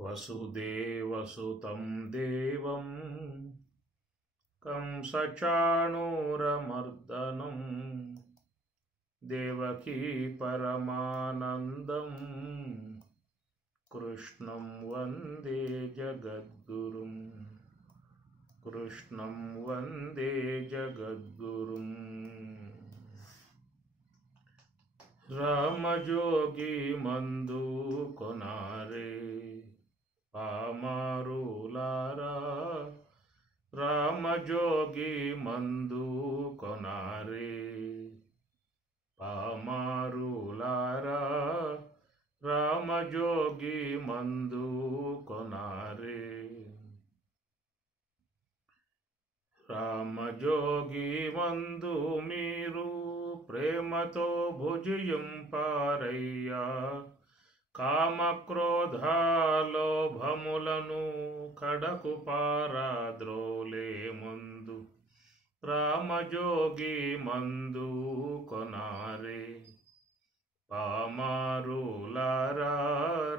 వసుదేవసుతం దేవం కంసచాణూరమర్దనం దేవకీ పరమానందం కృష్ణం వందే జగద్గురుం కృష్ణం వందే జగద్గురుం. రామజోగి మందు కొనారే పామారులారా, రామజోగి మందు కొనారే పామారులారా, రామజోగి మందు కొనారే. రామజోగి మందు మీరు ప్రేమతో భుజింపారయ్యా, కామక్రోధాలోభములను కడకు పారద్రోలే మందు, రామజోగి మందు కొనారే పామారులారా,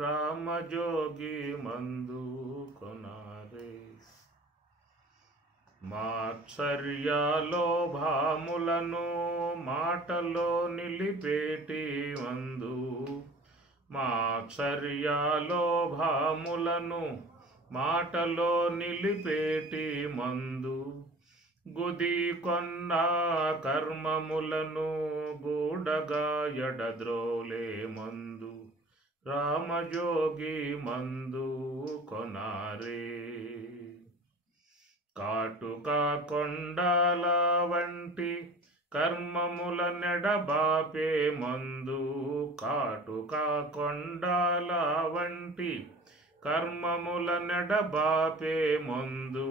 రామజోగి మందు కొనారే. మాత్సర్యాలోభములను మాటలో నిలిపేటి మందు, మాత్సర్యాలోభములను మాటలో నిలిపేటి మందు, గుది కొన్న కర్మములను గూడగా ఎడద్రోలే మందు, రామజోగి మందు కొనారే. కాటుక కొండల వంటి కర్మముల నెడబాపే మందు, కాటుక కొండల వంటి కర్మముల నెడబాపే మందు,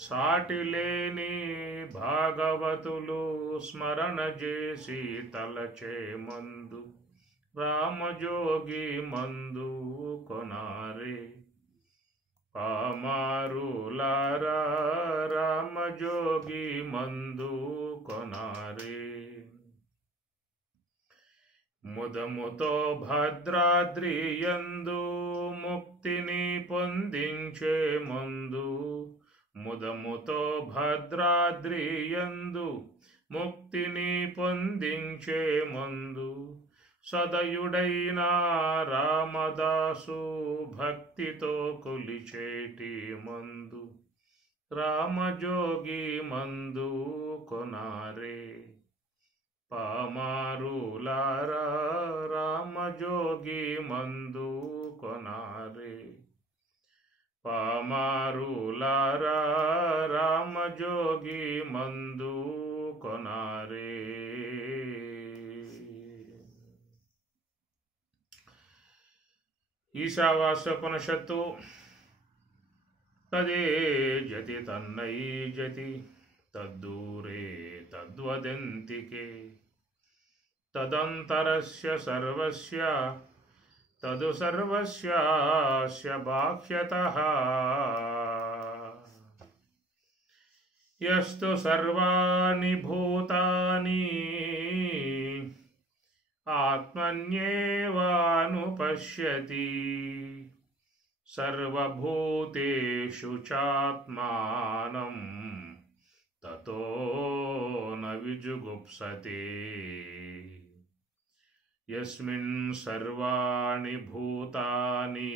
సాటిలేని భాగవతులు స్మరణ చేసి తలచే మందు, రామజోగి మందు కొనారే పామారులారా, రామజోగి మందు కొనారే. ముదముతో భద్రాద్రి యందు ముక్తిని పొందించే మందు, ముదముతో భద్రాద్రి యందు ముక్తిని పొందించే మందు, సదయుడైన రామదాసు భక్తితో కొలిచేటి మందు, రామజోగి మందు కొనారే పామారులారా, రామజోగి మందు కొనారే పామారులారా, రామజోగి మందు కొనారే. ఈశావాస్యోపనిషత్తు తదే జతి తన్నై జతి తద్దూరే తద్వదంతికే, తదంతరస్య సర్వస్య తదు సర్వస్యాస్య బాహ్యతః, యస్తు సర్వాణి భూతాని ఆత్మన్యేవానుపశ్యతి, సర్వభూతేషు చాత్మానం తతో న విజుగుప్సతే. యస్మిన్ సర్వాణి భూతాని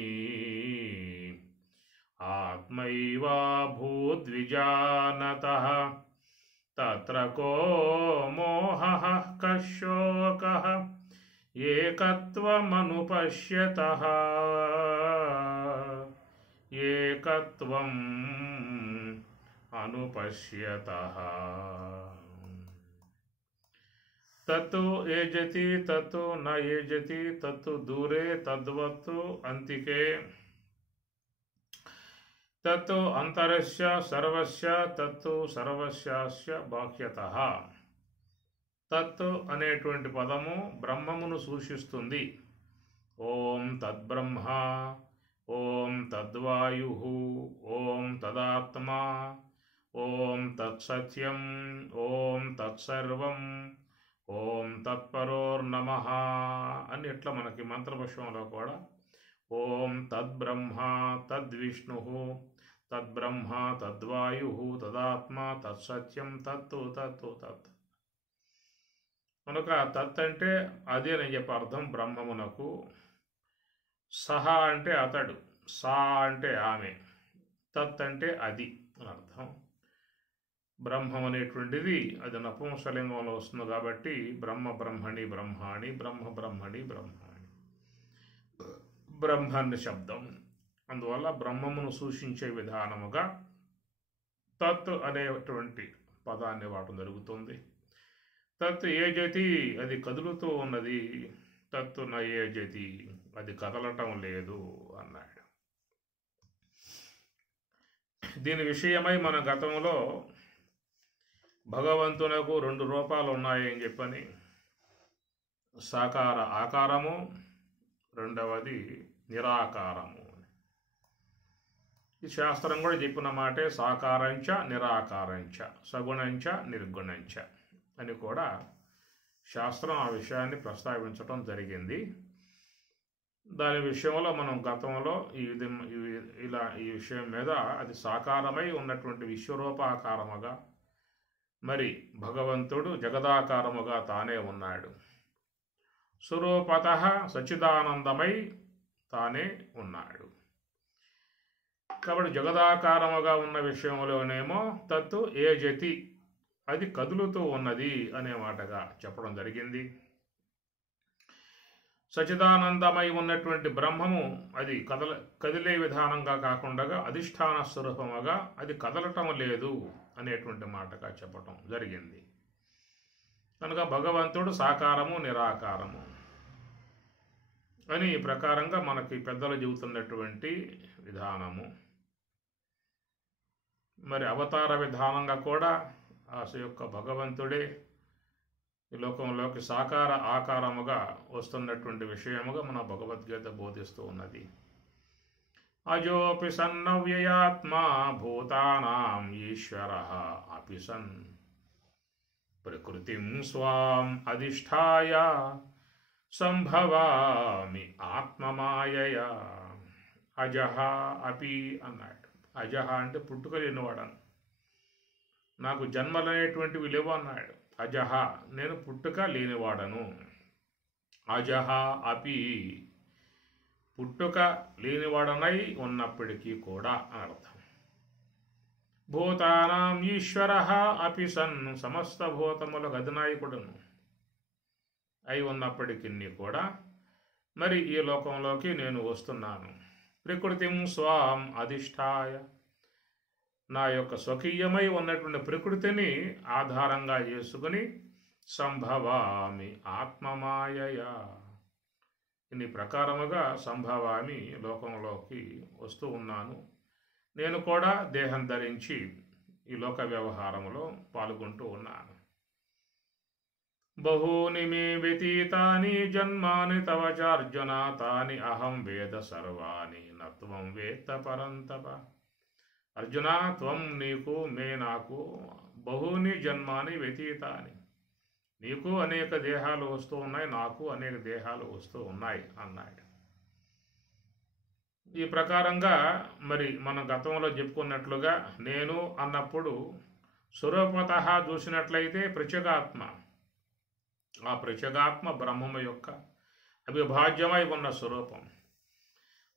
ఆత్మైవాభూద్విజానతః, తత్ర కో మోహః కశోకః ఏకత్వమనుపశ్యతః, ఏకత్వం అనుపశ్యతః. తత్తు ఏజతి తత్తు న ఏజతి, తత్తు దూరే తద్వత్తు అంతికే, తత్తు అంతరస్య సర్వస్య తత్తు సర్వస్యాస్య బాహ్యతః. తత్తు అనేటువంటి పదము బ్రహ్మమును సూచిస్తుంది. ఓం తద్బ్రహ్మ, ఓం తద్వాయు, ఓం తదాత్మా, ఓం తత్సత్యం, ఓం తత్సర్వం, ఓం తత్పరోర్నమః అని ఇట్లా మనకి మంత్రపుష్పంలో కూడా ఓం తద్బ్రహ్మ తద్విష్ణు తద్బ్రహ్మ తద్వాయు తదాత్మ తత్సత్యం తత్తు తత్తు తత్. కనుక తత్ అంటే అది అని చెప్పి అర్థం బ్రహ్మమునకు. సహ అంటే అతడు, సా అంటే ఆమె, తత్ అంటే అది అని అర్థం. బ్రహ్మం అనేటువంటిది అది నపుంసలింగంలో వస్తుంది కాబట్టి బ్రహ్మ బ్రహ్మణి బ్రహ్మాణి, బ్రహ్మ బ్రహ్మణి బ్రహ్మాణి, బ్రహ్మని శబ్దం. అందువల్ల బ్రహ్మమును సూచించే విధానముగా తత్ అనేటువంటి పదాన్ని వాడటం జరుగుతుంది. తత్ ఏజతి అది కదులుతూ ఉన్నది, తత్తు న ఏజతి అది కదలటం లేదు అన్నాడు. దీని విషయమై మన గతంలో భగవంతునకు 2 రూపాలు ఉన్నాయని చెప్పని, సాకార ఆకారము, రెండవది నిరాకారము. ఈ శాస్త్రం కూడా చెప్పిన మాటే సాకారంచ నిరాకారంచ సగుణంచ నిర్గుణంచ అని కూడా శాస్త్రం ఆ విషయాన్ని ప్రస్తావించడం జరిగింది. దాని విషయంలో మనం గతంలో ఈ విషయం మీద అది సాకారమై ఉన్నటువంటి విశ్వరూపాకారముగా, మరి భగవంతుడు జగదాకారముగా తానే ఉన్నాడు. స్వరూపతః సచ్చిదానందమై తానే ఉన్నాడు. కాబట్టి జగదాకారముగా ఉన్న విషయంలోనేమో తత్తు ఏజతి అది కదులుతూ ఉన్నది అనే మాటగా చెప్పడం జరిగింది. సచిదానందమై ఉన్నటువంటి బ్రహ్మము అది కదిలే విధానంగా కాకుండా అధిష్టాన స్వరూపముగా అది కదలటం లేదు అనేటువంటి మాటగా చెప్పటం జరిగింది. కనుక భగవంతుడు సాకారము నిరాకారము అని ఈ ప్రకారంగా మనకి పెద్దలు చెబుతున్నటువంటి విధానము. మరి అవతార విధానంగా కూడా ఆ యొక్క భగవంతుడే ఈ లోకంలోకి సాకార ఆకారముగా వస్తున్నటువంటి విషయముగా మన భగవద్గీత బోధిస్తూ ఉన్నది. అజోపి సన్నవ్యయాత్మా భూతానాం ఈశ్వరః అపి సన్ ప్రకృతిం స్వాం అధిష్ఠాయ సంభవామి ఆత్మమాయయా. అజహ అపి అన్నాడు. అజహ అంటే పుట్టుక లేనివాడను, నాకు జన్మలనేటువంటివి లేవు అన్నాడు. అజహ నేను పుట్టుక లేనివాడను. అజహ అపి పుట్టుక లేనివాడనై ఉన్నప్పటికీ కూడా అని అర్థం. భూతానాం ఈశ్వరః అపి సన్ సమస్త భూతములకు అధినాయకుడును అయి ఉన్నప్పటికీ కూడా మరి ఈ లోకంలోకి నేను వస్తున్నాను. ప్రకృతిం స్వాం అధిష్ఠాయ నా యొక్క స్వకీయమై ఉన్నటువంటి ప్రకృతిని ఆధారంగా చేసుకుని సంభవామి ఆత్మమాయయా ఇన్ని ప్రకారముగా సంభవామి లోకంలోకి వస్తూ ఉన్నాను. నేను కూడా దేహం ధరించి ఈ లోక వ్యవహారములో పాల్గొంటూ ఉన్నాను. బహూని మే వ్యతీతాని జన్మాని తవ చార్జున తాని అహం వేద సర్వాణి నత్వం వేత్త పరంతప. అర్జున త్వం నీకు, మే నాకు, బహూని జన్మాని వ్యతీతాని నీకు అనేక దేహాలు వస్తూ ఉన్నాయి, నాకు అనేక దేహాలు వస్తూ ఉన్నాయి అన్నాడు. ఈ ప్రకారంగా మరి మనం గతంలో చెప్పుకున్నట్లుగా నేను అన్నప్పుడు స్వరూపతః చూసినట్లయితే ప్రత్యేగాత్మ, ఆ ప్రత్యేగాత్మ బ్రహ్మము యొక్క అవిభాజ్యమై ఉన్న స్వరూపం.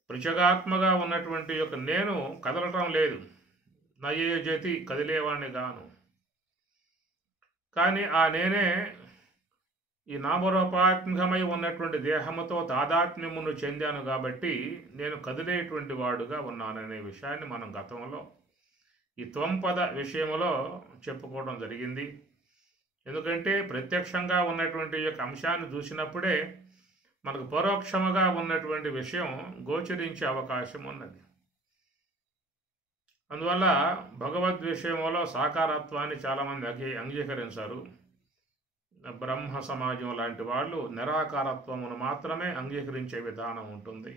ప్రత్యేగాత్మగా ఉన్నటువంటి యొక్క నేను కదలటం లేదు, నయే జతి కదిలేవాణ్ణి గాను. కానీ ఆ నేనే ఈ నామరూపాత్మకమై ఉన్నటువంటి దేహముతో తాదాత్మ్యమును చెందాను కాబట్టి నేను కదిలేటువంటి వాడుగా ఉన్నాననే విషయాన్ని మనం గతంలో ఈ త్వంపద విషయంలో చెప్పుకోవడం జరిగింది. ఎందుకంటే ప్రత్యక్షంగా ఉన్నటువంటి యొక్క అంశాన్ని చూసినప్పుడే మనకు పరోక్షముగా ఉన్నటువంటి విషయం గోచరించే అవకాశం ఉన్నది. అందువల్ల భగవద్ విషయంలో సాకారత్వాన్ని చాలామంది అంగీకరించారు. బ్రహ్మ సమాజం లాంటి వాళ్ళు నిరాకారత్వమును మాత్రమే అంగీకరించే విధానం ఉంటుంది.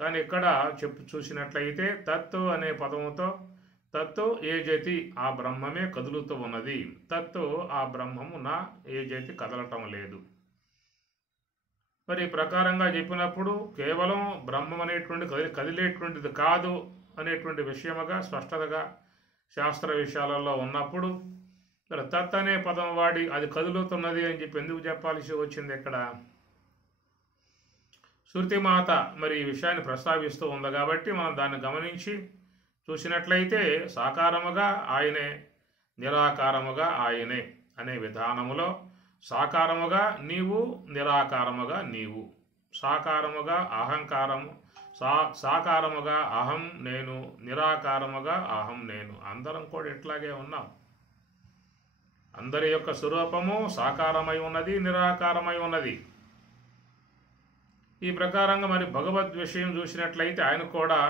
కానీ ఇక్కడ చూసినట్లయితే తత్తు అనే పదముతో తత్తు ఏజతి ఆ బ్రహ్మమే కదులుతూ ఉన్నది, తత్తు ఆ బ్రహ్మము నా ఏజతి కదలటం లేదు. మరి ఈ ప్రకారంగా చెప్పినప్పుడు కేవలం బ్రహ్మం అనేటువంటి కదిలేటువంటిది కాదు అనేటువంటి విషయముగా స్పష్టతగా శాస్త్ర విషయాలలో ఉన్నప్పుడు మరి తత్ అనే పదం వాడి అది కదులుతున్నది అని చెప్పి ఎందుకు చెప్పాల్సి వచ్చింది ఇక్కడ? శృతిమాత మరి ఈ విషయాన్ని ప్రస్తావిస్తూ ఉంది కాబట్టి మనం దాన్ని గమనించి చూసినట్లయితే సాకారముగా ఆయనే, నిరాకారముగా ఆయనే అనే విధానములో సాకారముగా నీవు, నిరాకారముగా నీవు, సాకారముగా అహంకారము, సాకారముగా అహం నేను, నిరాకారముగా అహం నేను, అందరం కూడా ఇట్లాగే ఉన్నాం. అందరి యొక్క స్వరూపము సాకారమై ఉన్నది, నిరాకారమై ఉన్నది. ఈ ప్రకారంగా మరి భగవద్ విషయం చూసినట్లయితే ఆయన కూడా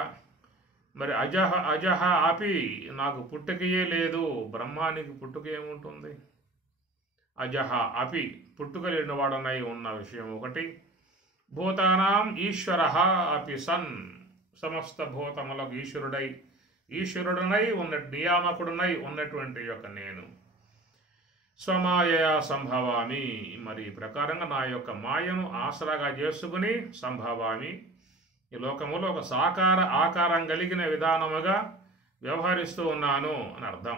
మరి అజహ ఆపి నాకు పుట్టుకయే లేదు. బ్రహ్మానికి పుట్టుక ఏముంటుంది? అజహ అపి పుట్టుక లేనివాడనై ఉన్న విషయం ఒకటి. భూతానాం ఈశ్వర అపి సన్ సమస్త భూతములకు ఈశ్వరుడనై ఉన్న నియామకుడునై ఉన్నటువంటి యొక్క నేను స్వమాయయా సంభవామి. మరి ఈ ప్రకారంగా నా యొక్క మాయను ఆసరాగా చేసుకుని సంభవామి, ఈ లోకములో ఒక సాకార ఆకారం కలిగిన విధానముగా వ్యవహరిస్తూ ఉన్నాను అని అర్థం.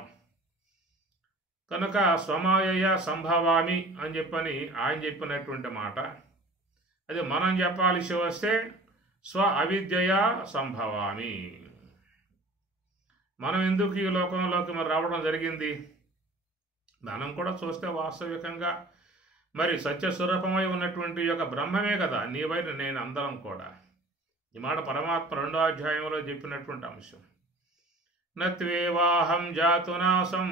కనుక స్వమాయయ సంభవామి అని చెప్పని ఆయన చెప్పినటువంటి మాట. అది మనం చెప్పాల్సి వస్తే స్వ అవిద్యయా సంభవామి. మనం ఎందుకు ఈ లోకంలోకి మరి రావడం జరిగింది? మనం కూడా చూస్తే వాస్తవికంగా మరి సత్యస్వరూపమై ఉన్నటువంటి యొక్క బ్రహ్మమే కదా నీవైన నేను, అందరం కూడా. ఈ మాట పరమాత్మ 2వ అధ్యాయంలో చెప్పినటువంటి అంశం. నత్వేవాహం జాతునాసం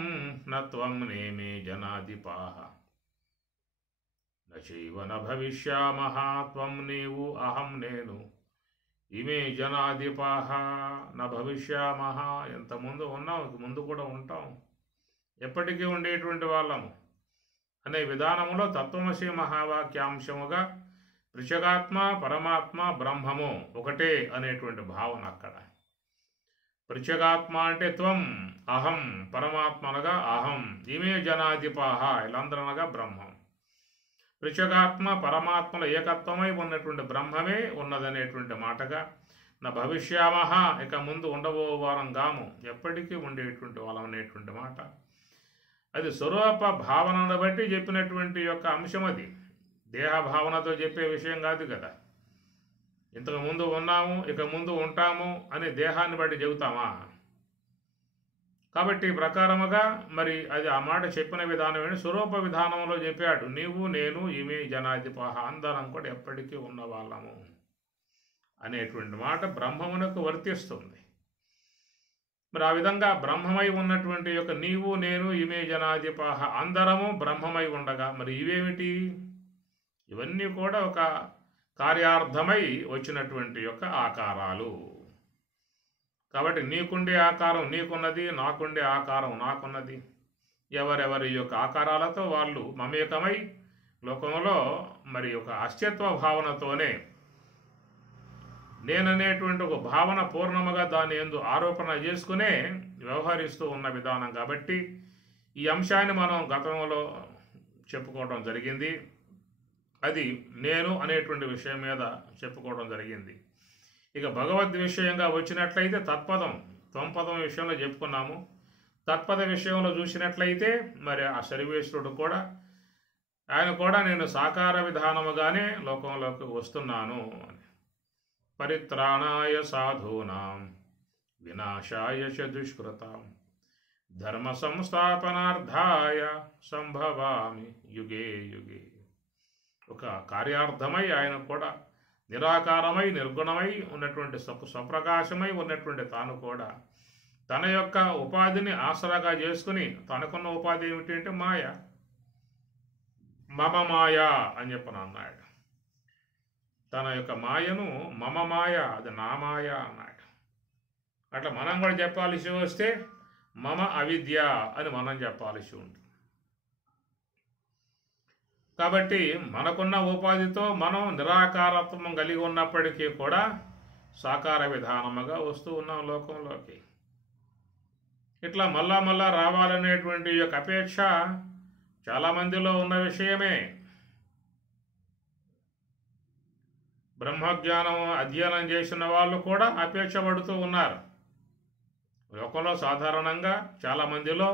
నత్వం నేమే జనాధిపాహ నచైవ న భవిష్యామః త్వం నీవు అహం నేను ఇమే జనాధిపాహ న భవిష్యామః. ఎంతముందు ఉన్నాం, ముందు కూడా ఉంటాం, ఎప్పటికీ ఉండేటువంటి వాళ్ళము అనే విధానంలో తత్వమసి మహావాక్యాంశముగా పృచగాత్మ, పరమాత్మ, బ్రహ్మము ఒకటే అనేటువంటి భావన అక్కడ. పృచగాత్మ అంటే త్వం, అహం, పరమాత్మ అనగా అహం, ఇమే జనాధిపాహ వీళ్ళందరూ అనగా బ్రహ్మం. పృచగాత్మ పరమాత్మల ఏకత్వమై ఉన్నటువంటి బ్రహ్మమే ఉన్నదనేటువంటి మాటగా నా భవిష్యామహ ఇక ముందు ఉండబో వారం గాము, ఎప్పటికీ ఉండేటువంటి వాళ్ళం అనేటువంటి మాట. అది స్వరూప భావనను బట్టి చెప్పినటువంటి యొక్క అంశం. అది దేహ భావనతో చెప్పే విషయం కాదు కదా. ఇంతకు ముందు ఉన్నాము, ఇక ముందు ఉంటాము అని దేహాన్ని బట్టి చెబుతామా? కాబట్టి ప్రకారముగా మరి అది ఆ మాట చెప్పిన విధానం ఏంటి? స్వరూప విధానంలో చెప్పాడు. నీవు నేను ఇమే జనాధిపాహ, అందరం కూడా ఎప్పటికీ ఉన్న వాళ్ళము అనేటువంటి మాట బ్రహ్మమునకు వర్తిస్తుంది. మరి ఆ విధంగా బ్రహ్మమై ఉన్నటువంటి యొక్క నీవు నేను ఇమే జనాధిపాహ, అందరము బ్రహ్మమై ఉండగా మరి ఇవేమిటి? ఇవన్నీ కూడా ఒక కార్యార్థమై వచ్చినటువంటి యొక్క ఆకారాలు. కాబట్టి నీకుండే ఆకారం నీకున్నది, నాకుండే ఆకారం నాకున్నది. ఎవరెవరి యొక్క ఆకారాలతో వాళ్ళు మమేకమై లోకంలో మరి ఒక అస్తిత్వ భావనతోనే నేననేటువంటి ఒక భావన పూర్ణముగా దాన్ని ఎందు ఆరోపణ చేసుకునే వ్యవహరిస్తూ ఉన్న విధానం. కాబట్టి ఈ అంశాన్ని మనం గతంలో చెప్పుకోవడం జరిగింది. అది నేను అనేటువంటి విషయం మీద చెప్పుకోవడం జరిగింది. ఇక భగవద్ విషయంగా వచ్చినట్లయితే తత్పదం, త్వంపదం విషయంలో చెప్పుకున్నాము. తత్పద విషయంలో చూసినట్లయితే మరి ఆ సర్వేశ్వరుడు కూడా ఆయన కూడా నేను సాకార విధానముగానే లోకంలోకి వస్తున్నాను అని. పరిత్రాణాయ సాధూనాం వినాశాయ చ దుష్కృతాం ధర్మ సంస్థాపనార్థాయ సంభవామి యుగే యుగే. ఒక కార్యార్థమై ఆయన కూడా నిరాకారమై నిర్గుణమై ఉన్నటువంటి స్వప్రకాశమై ఉన్నటువంటి తాను కూడా తన యొక్క ఉపాధిని ఆసరాగా చేసుకుని, తనకున్న ఉపాధి ఏమిటి అంటే మాయ, మమ మాయ అని చెప్పని అన్నాడు. తన యొక్క మాయను మమ మాయ, అది నా మాయ అన్నాడు. అట్లా మనం కూడా చెప్పాల్సి వస్తే మమ అవిద్య అని మనం చెప్పాల్సి ఉంటుంది. కాబట్టి మనకున్న ఉపాధితో మనం నిరాకారత్వం కలిగి ఉన్నప్పటికీ కూడా సాకార విధానముగా వస్తూ ఉన్నాం లోకంలోకి. ఇట్లా మళ్ళా రావాలనేటువంటి యొక్క అపేక్ష చాలామందిలో ఉన్న విషయమే. బ్రహ్మజ్ఞానం అధ్యయనం చేసిన వాళ్ళు కూడా అపేక్షపడుతూ ఉన్నారు. లోకంలో సాధారణంగా చాలామందిలో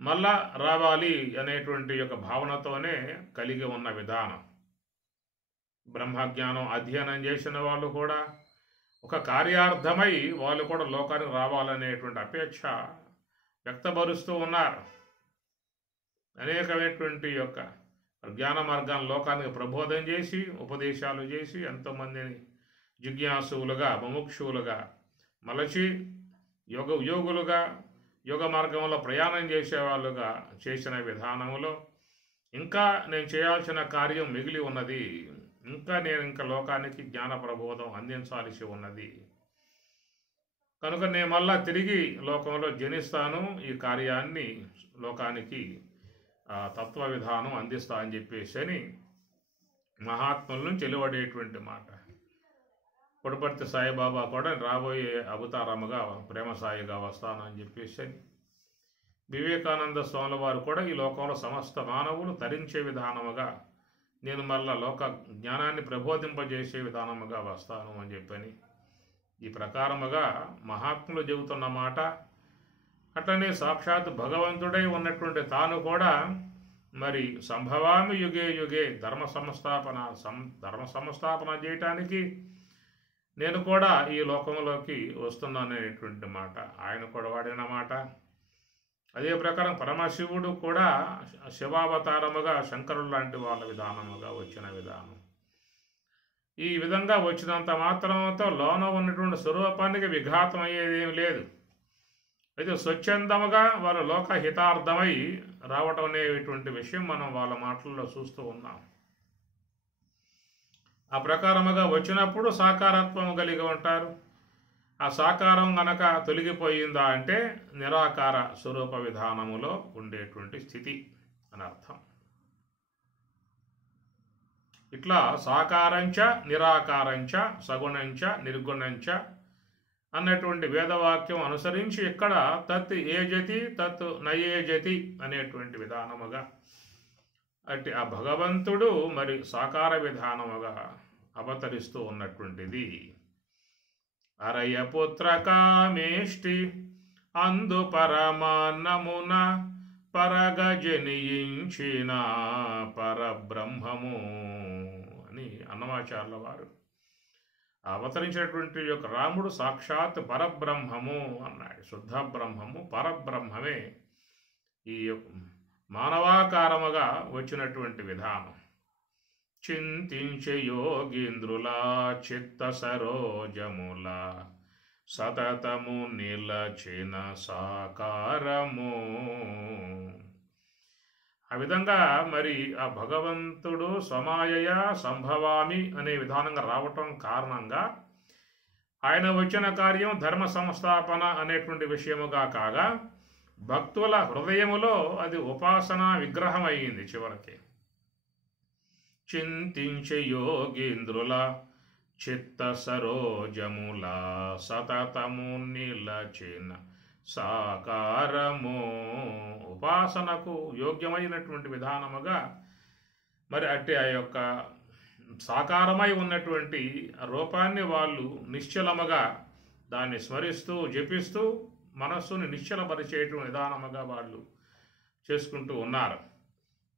మళ్ళా రావాలి అనేటువంటి యొక్క భావనతోనే కలిగి ఉన్న విధానం. బ్రహ్మజ్ఞానం అధ్యయనం చేసిన వాళ్ళు కూడా ఒక కార్యార్థమై వాళ్ళు కూడా లోకానికి రావాలనేటువంటి అపేక్ష వ్యక్తపరుస్తూ ఉన్నారు. అనేకమైనటువంటి యొక్క జ్ఞాన మార్గాన్ని లోకానికి ప్రబోధం చేసి ఉపదేశాలు చేసి ఎంతోమందిని జిజ్ఞాసువులుగా ముముక్షువులుగా మలచి యోగులుగా యోగ మార్గంలో ప్రయాణం చేసేవాళ్ళుగా చేసిన విధానంలో ఇంకా నేను చేయాల్సిన కార్యం మిగిలి ఉన్నది. ఇంకా లోకానికి జ్ఞాన ప్రబోధం అందించాల్సి ఉన్నది. కనుక నేను మళ్ళా తిరిగి లోకంలో జనిస్తాను, ఈ కార్యాన్ని లోకానికి తత్వ విధానం అందిస్తా అని చెప్పేసి అని మహాత్ముల నుంచి వెలువడేటువంటి మాట. పుడపర్తి సాయిబాబా కూడా రాబోయే అవతారముగా ప్రేమ సాయిగా వస్తానని చెప్పేసి అని, వివేకానంద స్వాముల వారు కూడా ఈ లోకంలో సమస్త మానవులు తరించే విధానముగా నేను మళ్ళా లోక జ్ఞానాన్ని ప్రబోధింపజేసే విధానముగా వస్తాను అని చెప్పని ఈ ప్రకారముగా మహాత్ములు చెబుతున్న మాట. అట్లనే సాక్షాత్ భగవంతుడై ఉన్నటువంటి తాను కూడా మరి సంభవామి యుగే యుగే ధర్మ సంస్థాపన చేయటానికి నేను కూడా ఈ లోకంలోకి వస్తున్నాననేటువంటి మాట ఆయన కూడా వాడిన మాట. అదే ప్రకారం పరమశివుడు కూడా శివావతారముగా శంకరుడు లాంటి వాళ్ళ విధానముగా వచ్చిన విధానం. ఈ విధంగా వచ్చినంత మాత్రంతో లోన ఉన్నటువంటి స్వరూపానికి విఘాతం అయ్యేదేమి లేదు. అయితే స్వచ్ఛందముగా వాళ్ళ లోక హితార్థమై రావటం అనేటువంటి విషయం మనం వాళ్ళ మాటల్లో చూస్తూ ఉన్నాం. ఆ ప్రకారముగా వచ్చినప్పుడు సాకారత్వం కలిగి ఉంటారు. ఆ సాకారం గనక తొలగిపోయిందా అంటే నిరాకార స్వరూప విధానములో ఉండేటువంటి స్థితి అని అర్థం. ఇట్లా సాకారంచ నిరాకారంచ సగుణంచ నిర్గుణంచ అన్నటువంటి వేదవాక్యం అనుసరించి ఇక్కడ తత్ ఏజతి తత్ నయేజతి అనేటువంటి విధానముగా అంటే ఆ భగవంతుడు మరి సాకార విధానముగా అవతరిస్తూ ఉన్నటువంటిది. అరయ పుత్ర కామేష్టి అందు పరమాన్నమున పరగ జనియించిన పరబ్రహ్మము అని అన్నమాచార్యుల వారు అవతరించినటువంటి యొక్క రాముడు సాక్షాత్ పరబ్రహ్మము అన్నాడు. శుద్ధ బ్రహ్మము పరబ్రహ్మమే ఈ మానవాకారముగా వచ్చినటువంటి విధానం. చింతించే యోగీంద్రుల చిత్త సరోజముల సతతము నిలచిన సాకారము. ఆ విధంగా మరి ఆ భగవంతుడు సమాయయ సంభవామి అనే విధానంగా రావటం కారణంగా ఆయన వచ్చిన కార్యం ధర్మ సంస్థాపన అనేటువంటి విషయముగా కాగా భక్తుల హృదయములో అది ఉపాసనా విగ్రహం అయ్యింది. చివరికి చింతించే యోగీంద్రుల చిత్త సరోజముల సతతము నిలచిన సాకారము. ఉపాసనకు యోగ్యమైనటువంటి విధానముగా మరి అట్టి ఆ యొక్క సాకారమై ఉన్నటువంటి రూపాన్ని వాళ్ళు నిశ్చలముగా దాన్ని స్మరిస్తూ జపిస్తూ మనస్సుని నిశ్చలపరిచేటువంటి విధానముగా వాళ్ళు చేసుకుంటూ ఉన్నారు.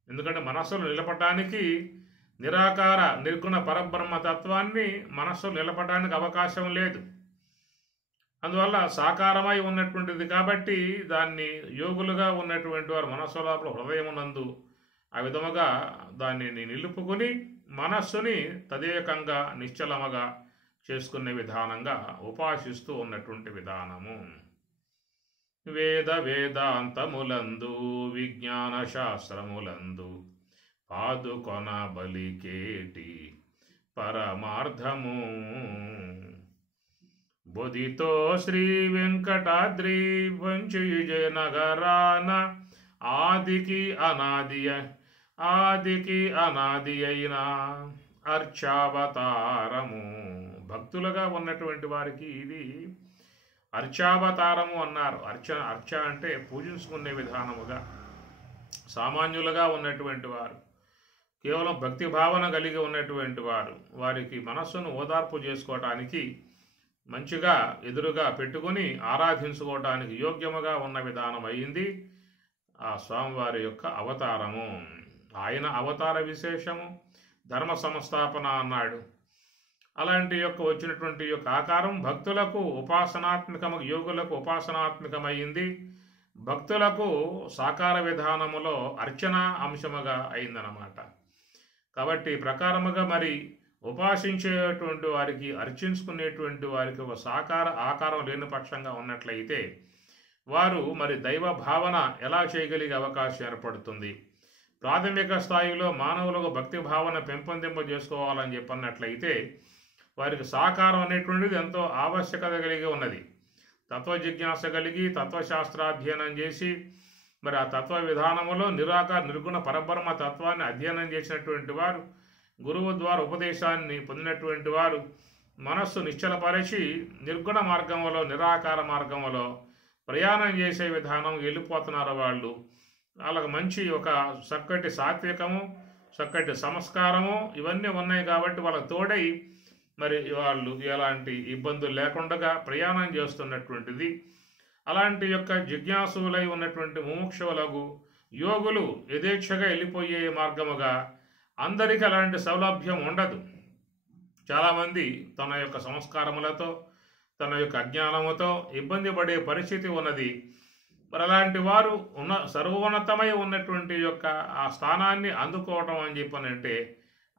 ఎందుకంటే మనస్సును నిలపడానికి నిరాకార నిర్గుణ పరబ్రహ్మ తత్వాన్ని మనస్సులో నిలపడానికి అవకాశం లేదు. అందువల్ల సాకారమై ఉన్నటువంటిది కాబట్టి దాన్ని యోగులుగా ఉన్నటువంటి వారు మనస్సు లోపల హృదయమునందు ఆ విధముగా దాన్ని నిలుపుకుని మనస్సుని తదేకంగా నిశ్చలముగా చేసుకునే విధానంగా ఉపాసిస్తూ ఉన్నటువంటి విధానము. వేద వేదాంతములందు విజ్ఞాన శాస్త్రములందు పాదుకొన బలికేటి పరమార్థము. బుధితో శ్రీ వెంకటాద్రి వంశయుజయనగరాన ఆదికి అనాది అయిన అర్చావతారము. భక్తులుగా ఉన్నటువంటి వారికి ఇది అర్చావతారము అన్నారు. అర్చ అంటే పూజించుకునే విధానముగా సామాన్యులుగా ఉన్నటువంటి వారు కేవలం భక్తి భావన కలిగి ఉన్నటువంటి వారు, వారికి మనస్సును ఓదార్పు చేసుకోవటానికి మంచిగా ఎదురుగా పెట్టుకుని ఆరాధించుకోవటానికి యోగ్యముగా ఉన్న విధానం అయింది ఆ స్వామివారి యొక్క అవతారము. ఆయన అవతార విశేషము ధర్మ సంస్థాపన అన్నాడు. అలాంటి యొక్క వచ్చినటువంటి యొక్క ఆకారం భక్తులకు ఉపాసనాత్మకము, యోగులకు ఉపాసనాత్మకమైంది, భక్తులకు సాకార విధానములో అర్చన అంశముగా అయిందన్నమాట. కాబట్టి ప్రకారముగా మరి ఉపాసించేటువంటి వారికి, అర్చించుకునేటువంటి వారికి ఒక సాకార ఆకారం లేని పక్షంగా ఉన్నట్లయితే వారు మరి దైవ భావన ఎలా చేయగలిగే అవకాశం ఏర్పడుతుంది? ప్రాథమిక స్థాయిలో మానవులకు భక్తి భావన పెంపొందింపజేసుకోవాలని చెప్పన్నట్లయితే వారికి సాకారం అనేటువంటిది ఎంతో ఆవశ్యకత కలిగి ఉన్నది. తత్వ జిజ్ఞాస కలిగి తత్వశాస్త్రాధ్యయనం చేసి మరి ఆ తత్వ విధానములో నిరాకార నిర్గుణ పరబ్రహ్మ తత్వాన్ని అధ్యయనం చేసినటువంటి వారు, గురువు ద్వారా ఉపదేశాన్ని పొందినటువంటి వారు మనస్సు నిశ్చలపరిచి నిర్గుణ మార్గములో, నిరాకార మార్గములో ప్రయాణం చేసే విధానం వెళ్ళిపోతున్నారు వాళ్ళు. వాళ్ళకి మంచి ఒక చక్కటి సాత్వికము, చక్కటి సంస్కారము ఇవన్నీ ఉన్నాయి కాబట్టి వాళ్ళకు తోడై మరి వాళ్ళు ఎలాంటి ఇబ్బందులు లేకుండా ప్రయాణం చేస్తున్నటువంటిది. అలాంటి యొక్క జిజ్ఞాసులై ఉన్నటువంటి ముముక్షువులకు యోగులు యథేచ్ఛగా వెళ్ళిపోయే మార్గముగా అందరికీ అలాంటి సౌలభ్యం ఉండదు. చాలామంది తన యొక్క సంస్కారములతో, తన యొక్క అజ్ఞానముతో ఇబ్బంది పడే పరిస్థితి ఉన్నది. మరి అలాంటి వారు సర్వోన్నతమై ఉన్నటువంటి యొక్క ఆ స్థానాన్ని అందుకోవటం అని చెప్పనంటే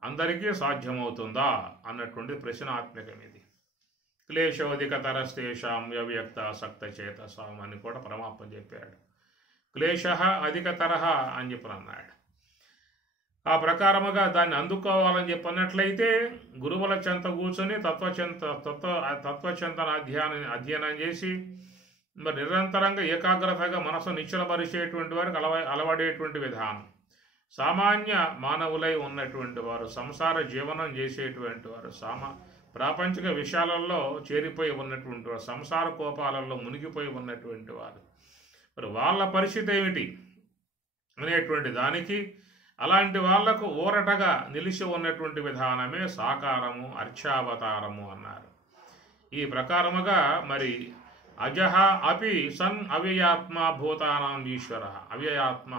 అందరికీ సాధ్యమవుతుందా అన్నటువంటి ప్రశ్నాత్మకం ఇది. క్లేశోధిక తరస్తేషాం వ్యవ్యక్త సక్త చేతసాం అని కూడా పరమాత్మ చెప్పాడు. క్లేశ అధిక తరహ అని చెప్పని అన్నాడు. ఆ ప్రకారముగా దాన్ని అందుకోవాలని చెప్పన్నట్లయితే గురువుల చెంత కూర్చొని తత్వచింతన అధ్యయనం చేసి మరి నిరంతరంగా ఏకాగ్రతగా మనసు నిశ్చలపరిచేటువంటి వారికి అలవడేటువంటి విధానం. సామాన్య మానవులై ఉన్నటువంటి వారు, సంసార జీవనం చేసేటువంటి వారు, ప్రాపంచిక విషయాలలో చేరిపోయి ఉన్నటువంటి వారు, సంసార కోపాలలో మునిగిపోయి ఉన్నటువంటి వారు, మరి వాళ్ళ పరిస్థితి ఏమిటి అనేటువంటి దానికి అలాంటి వాళ్లకు ఊరటగా నిలిచి ఉన్నటువంటి విధానమే సాకారము, అర్చావతారము అన్నారు. ఈ ప్రకారముగా మరి అజహ అపి సన్ అవ్యయాత్మ భూతానాం ఈశ్వర, అవ్యయాత్మ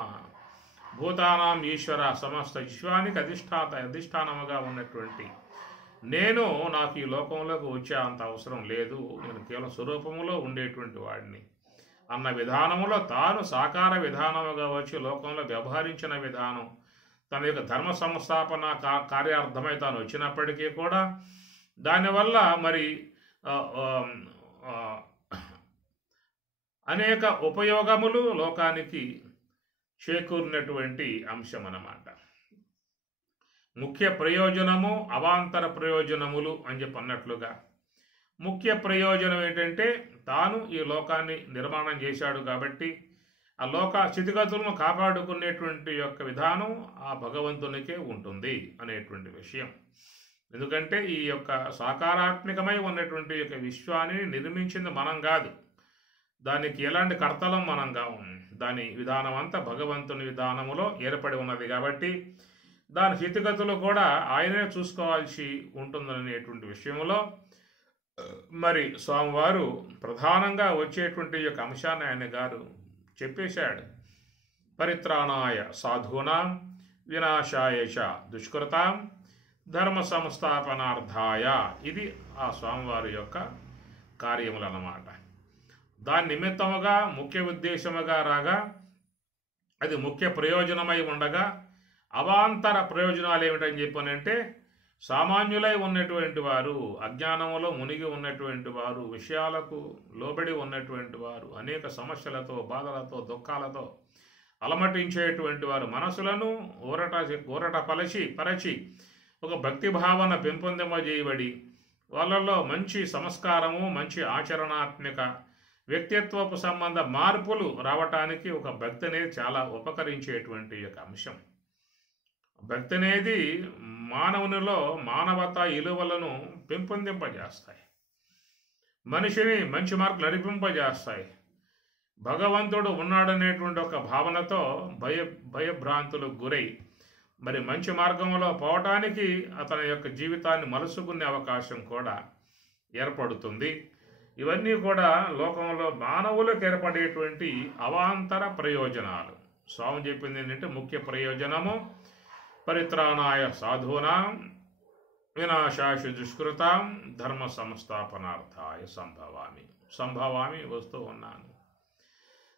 భూతానాం ఈశ్వర, సమస్త విశ్వానికి అధిష్టానముగా ఉన్నటువంటి నేను, నాకు ఈ లోకంలోకి వచ్చే అంత అవసరం లేదు, నేను కేవలం స్వరూపములో ఉండేటువంటి వాడిని అన్న విధానములో తాను సాకార విధానముగా వచ్చి లోకంలో వ్యవహరించిన విధానం, తన యొక్క ధర్మ సంస్థాపన కార్యార్థమై తాను వచ్చినప్పటికీ కూడా దానివల్ల మరి అనేక ఉపయోగములు లోకానికి చేకూరినటువంటి అంశం అన్నమాట. ముఖ్య ప్రయోజనము, అవాంతర ప్రయోజనములు అని చెప్పి అన్నట్లుగా ముఖ్య ప్రయోజనం ఏంటంటే తాను ఈ లోకాన్ని నిర్మాణం చేశాడు కాబట్టి ఆ లోక స్థితిగతులను కాపాడుకునేటువంటి యొక్క విధానం ఆ భగవంతునికే ఉంటుంది అనేటువంటి విషయం. ఎందుకంటే ఈ యొక్క సాకారాత్మకమై ఉన్నటువంటి యొక్క విశ్వాన్ని నిర్మించింది మనం కాదు, దానికి ఎలాంటి కర్తలం మనం కావు. దాని విధానం అంతా భగవంతుని విధానములో ఏర్పడి ఉన్నది కాబట్టి దాని స్థితిగతులు కూడా ఆయనే చూసుకోవాల్సి ఉంటుందనేటువంటి విషయంలో మరి స్వామివారు ప్రధానంగా వచ్చేటువంటి యొక్క అంశాన్ని ఆయన గారు చెప్పేశాడు. పరిత్రాణాయ సాధూనాం వినాశాయ చ దుష్కృతాం ధర్మ సంస్థాపనార్థాయ, ఇది ఆ స్వామివారి యొక్క కార్యములు అన్నమాట. దాని నిమిత్తముగా ముఖ్య ఉద్దేశముగా రాగా అది ముఖ్య ప్రయోజనమై ఉండగా అవాంతర ప్రయోజనాలు ఏమిటని చెప్పనంటే సామాన్యులై ఉన్నటువంటి వారు, అజ్ఞానములో మునిగి ఉన్నటువంటి వారు, విషయాలకు లోబడి ఉన్నటువంటి వారు, అనేక సమస్యలతో, బాధలతో, దుఃఖాలతో అలమటించేటువంటి వారు మనసులను ఊరట పరచి ఒక భక్తి భావన పెంపొందింపజేయబడి వాళ్ళలో మంచి సంస్కారము, మంచి ఆచరణాత్మక వ్యక్తిత్వపు సంబంధ మార్పులు రావటానికి ఒక భక్తి అనేది చాలా ఉపకరించేటువంటి యొక్క అంశం. భక్తి అనేది మానవునిలో మానవతా విలువలను పెంపొందింపజేస్తాయి, మనిషిని మంచి మార్పు నడిపింపజేస్తాయి. భగవంతుడు ఉన్నాడనేటువంటి ఒక భావనతో భయభ్రాంతులకు గురై మరి మంచి మార్గంలో పోవటానికి అతని యొక్క జీవితాన్ని మలుసుకునే అవకాశం కూడా ఏర్పడుతుంది. ఇవన్నీ కూడా లోకంలో మానవులకు ఏర్పడేటువంటి అవాంతర ప్రయోజనాలు. స్వామి చెప్పింది ఏంటంటే ముఖ్య ప్రయోజనము పరిత్రాణాయ సాధూనాం వినాశాశ దుష్కృతాం ధర్మ సంస్థాపనార్థాయ సంభవామి వస్తూ ఉన్నాను.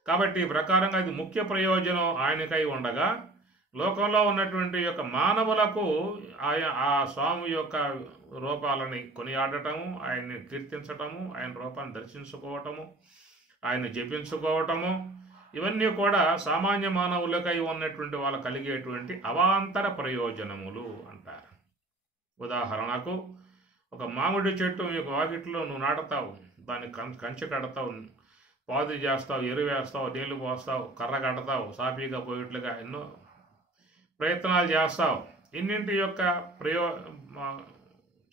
కాబట్టి ఈ ప్రకారంగా ఇది ముఖ్య ప్రయోజనం ఆయనకై ఉండగా లోకంలో ఉన్నటువంటి యొక్క మానవులకు ఆ స్వామి యొక్క రూపాలని కొనియాడటము, ఆయన్ని కీర్తించటము, ఆయన రూపాన్ని దర్శించుకోవటము, ఆయన జపించుకోవటము, ఇవన్నీ కూడా సామాన్య మానవులకై ఉన్నటువంటి వాళ్ళు కలిగేటువంటి అవాంతర ప్రయోజనములు అంటారు. ఉదాహరణకు ఒక మామిడి చెట్టు మీకు వాకిట్లో నువ్వు నాటుతావు, దాన్ని కంచె కడతావు, పాదు చేస్తావు, ఎరువేస్తావు, నీళ్లు పోస్తావు, కర్ర కడతావు, సాపీగా పోయిట్లుగా ఎన్నో ప్రయత్నాలు చేస్తావు. ఇన్నింటి యొక్క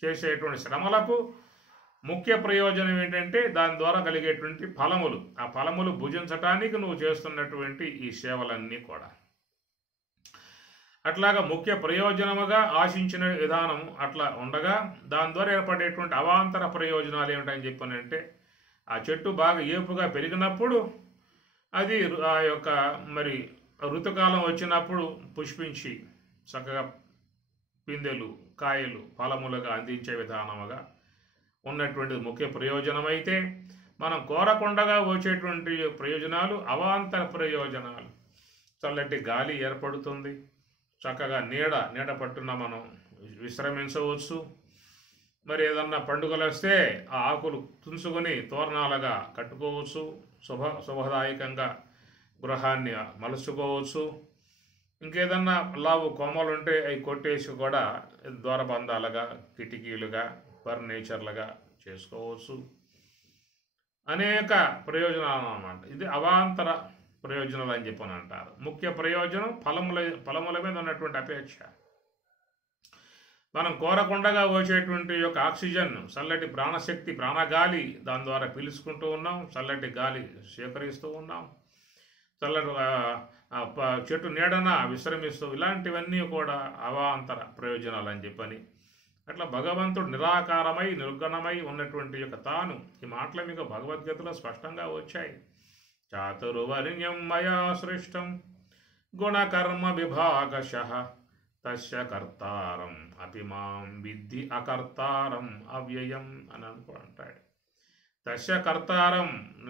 చేసేటువంటి శ్రమలకు ముఖ్య ప్రయోజనం ఏంటంటే దాని ద్వారా కలిగేటువంటి ఫలములు. ఆ ఫలములు భుజించటానికి నువ్వు చేస్తున్నటువంటి ఈ సేవలన్నీ కూడా అట్లాగా ముఖ్య ప్రయోజనముగా ఆశించిన విధానం అట్లా ఉండగా దాని ద్వారా ఏర్పడేటువంటి అవాంతర ప్రయోజనాలు ఏమిటని చెప్పానంటే ఆ చెట్టు బాగా ఏపుగా పెరిగినప్పుడు అది ఆ యొక్క మరి ఋతుకాలం వచ్చినప్పుడు పుష్పించి చక్కగా పిందెలు, కాయలు, ఫలములుగా అందించే విధానముగా ఉన్నటువంటిది ముఖ్య ప్రయోజనమైతే, మనం కోరకుండగా వచ్చేటువంటి ప్రయోజనాలు అవాంతర ప్రయోజనాలు. చల్లటి గాలి ఏర్పడుతుంది, చక్కగా నీడ పట్టున మనం విశ్రమించవచ్చు. మరి ఏదన్నా పండుగలు వస్తే ఆ ఆకులు తుంచుకొని తోరణాలుగా కట్టుకోవచ్చు, శుభదాయకంగా గృహాన్ని మలుచుకోవచ్చు. ఇంకేదన్నా లావు కొమ్మలు ఉంటే అవి కొట్టేసి కూడా ద్వారబంధాలుగా, కిటికీలుగా, ఫర్నిచర్లుగా చేసుకోవచ్చు. అనేక ప్రయోజనాలు అన్నమాట. ఇది అవాంతర ప్రయోజనాలు అని చెప్పని అంటారు. ముఖ్య ప్రయోజనం ఫలముల మీద ఉన్నటువంటి అపేక్ష. మనం కోరకుండగా వచ్చేటువంటి యొక్క ఆక్సిజన్, చల్లటి ప్రాణశక్తి, ప్రాణగాలి దాని ద్వారా పీల్చుకుంటూ ఉన్నాం, చల్లటి గాలి సేకరిస్తూ ఉన్నాం, చల్లటి చెట్టు నీడన విశ్రమిస్తూ, ఇలాంటివన్నీ కూడా అవాంతర ప్రయోజనాలు అని చెప్పని. అట్లా భగవంతుడు నిరాకారమై నిర్గుణమై ఉన్నటువంటి యొక్క తాను, ఈ మాటలు మీకు భగవద్గీతలో స్పష్టంగా వచ్చాయి. చాతుర్వర్ణ్యం మయా సృష్టం గుణకర్మ విభాగశః తస్య కర్తారం అపిమాం విద్ధి అకర్తారం అవ్యయం అని అంటాడు. తస్య కర్తారం,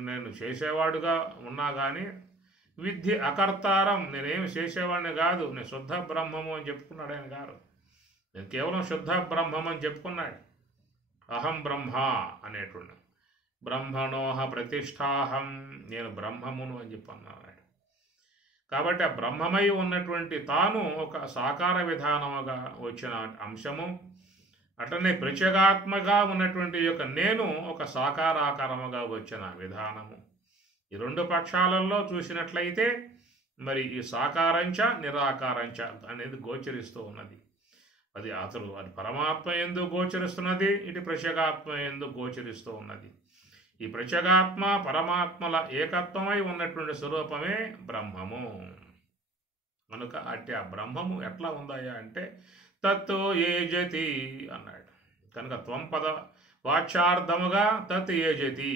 నేను చేసేవాడుగా ఉన్నా కానీ, విద్ధి అకర్తారం, నేనేమి చేసేవాడిని కాదు, నేను శుద్ధ బ్రహ్మము అని చెప్పుకున్నాడు ఆయన గారు. నేను కేవలం శుద్ధ బ్రహ్మం అని చెప్పుకున్నాడు. అహం బ్రహ్మ అనేటువంటి బ్రహ్మణోహ ప్రతిష్టాహం, నేను బ్రహ్మమును అని చెప్పన్నాడు. కాబట్టి ఆ బ్రహ్మమై ఉన్నటువంటి తాను ఒక సాకార విధానముగా వచ్చిన అంశము, అట్లనే ప్రత్యేగాత్మగా ఉన్నటువంటి యొక్క నేను ఒక సాకారాకారముగా వచ్చిన విధానము. ఈ రెండు పక్షాలలో చూసినట్లయితే మరి ఈ సాకారంచ నిరాకారంచ అనేది గోచరిస్తూ ఉన్నది. అది పరమాత్మ యందు గోచరిస్తున్నది, ఇటు ప్రత్యేగాత్మ యందు గోచరిస్తూ ఉన్నది. ఈ ప్రత్యేగాత్మ పరమాత్మల ఏకత్వమై ఉన్నటువంటి స్వరూపమే బ్రహ్మము. కనుక అట్టి ఆ బ్రహ్మము ఎట్లా ఉందాయా అంటే తత్తు ఏజతి అన్నాడు. కనుక త్వంపద వాచ్యార్థముగా తత్ ఏజతి,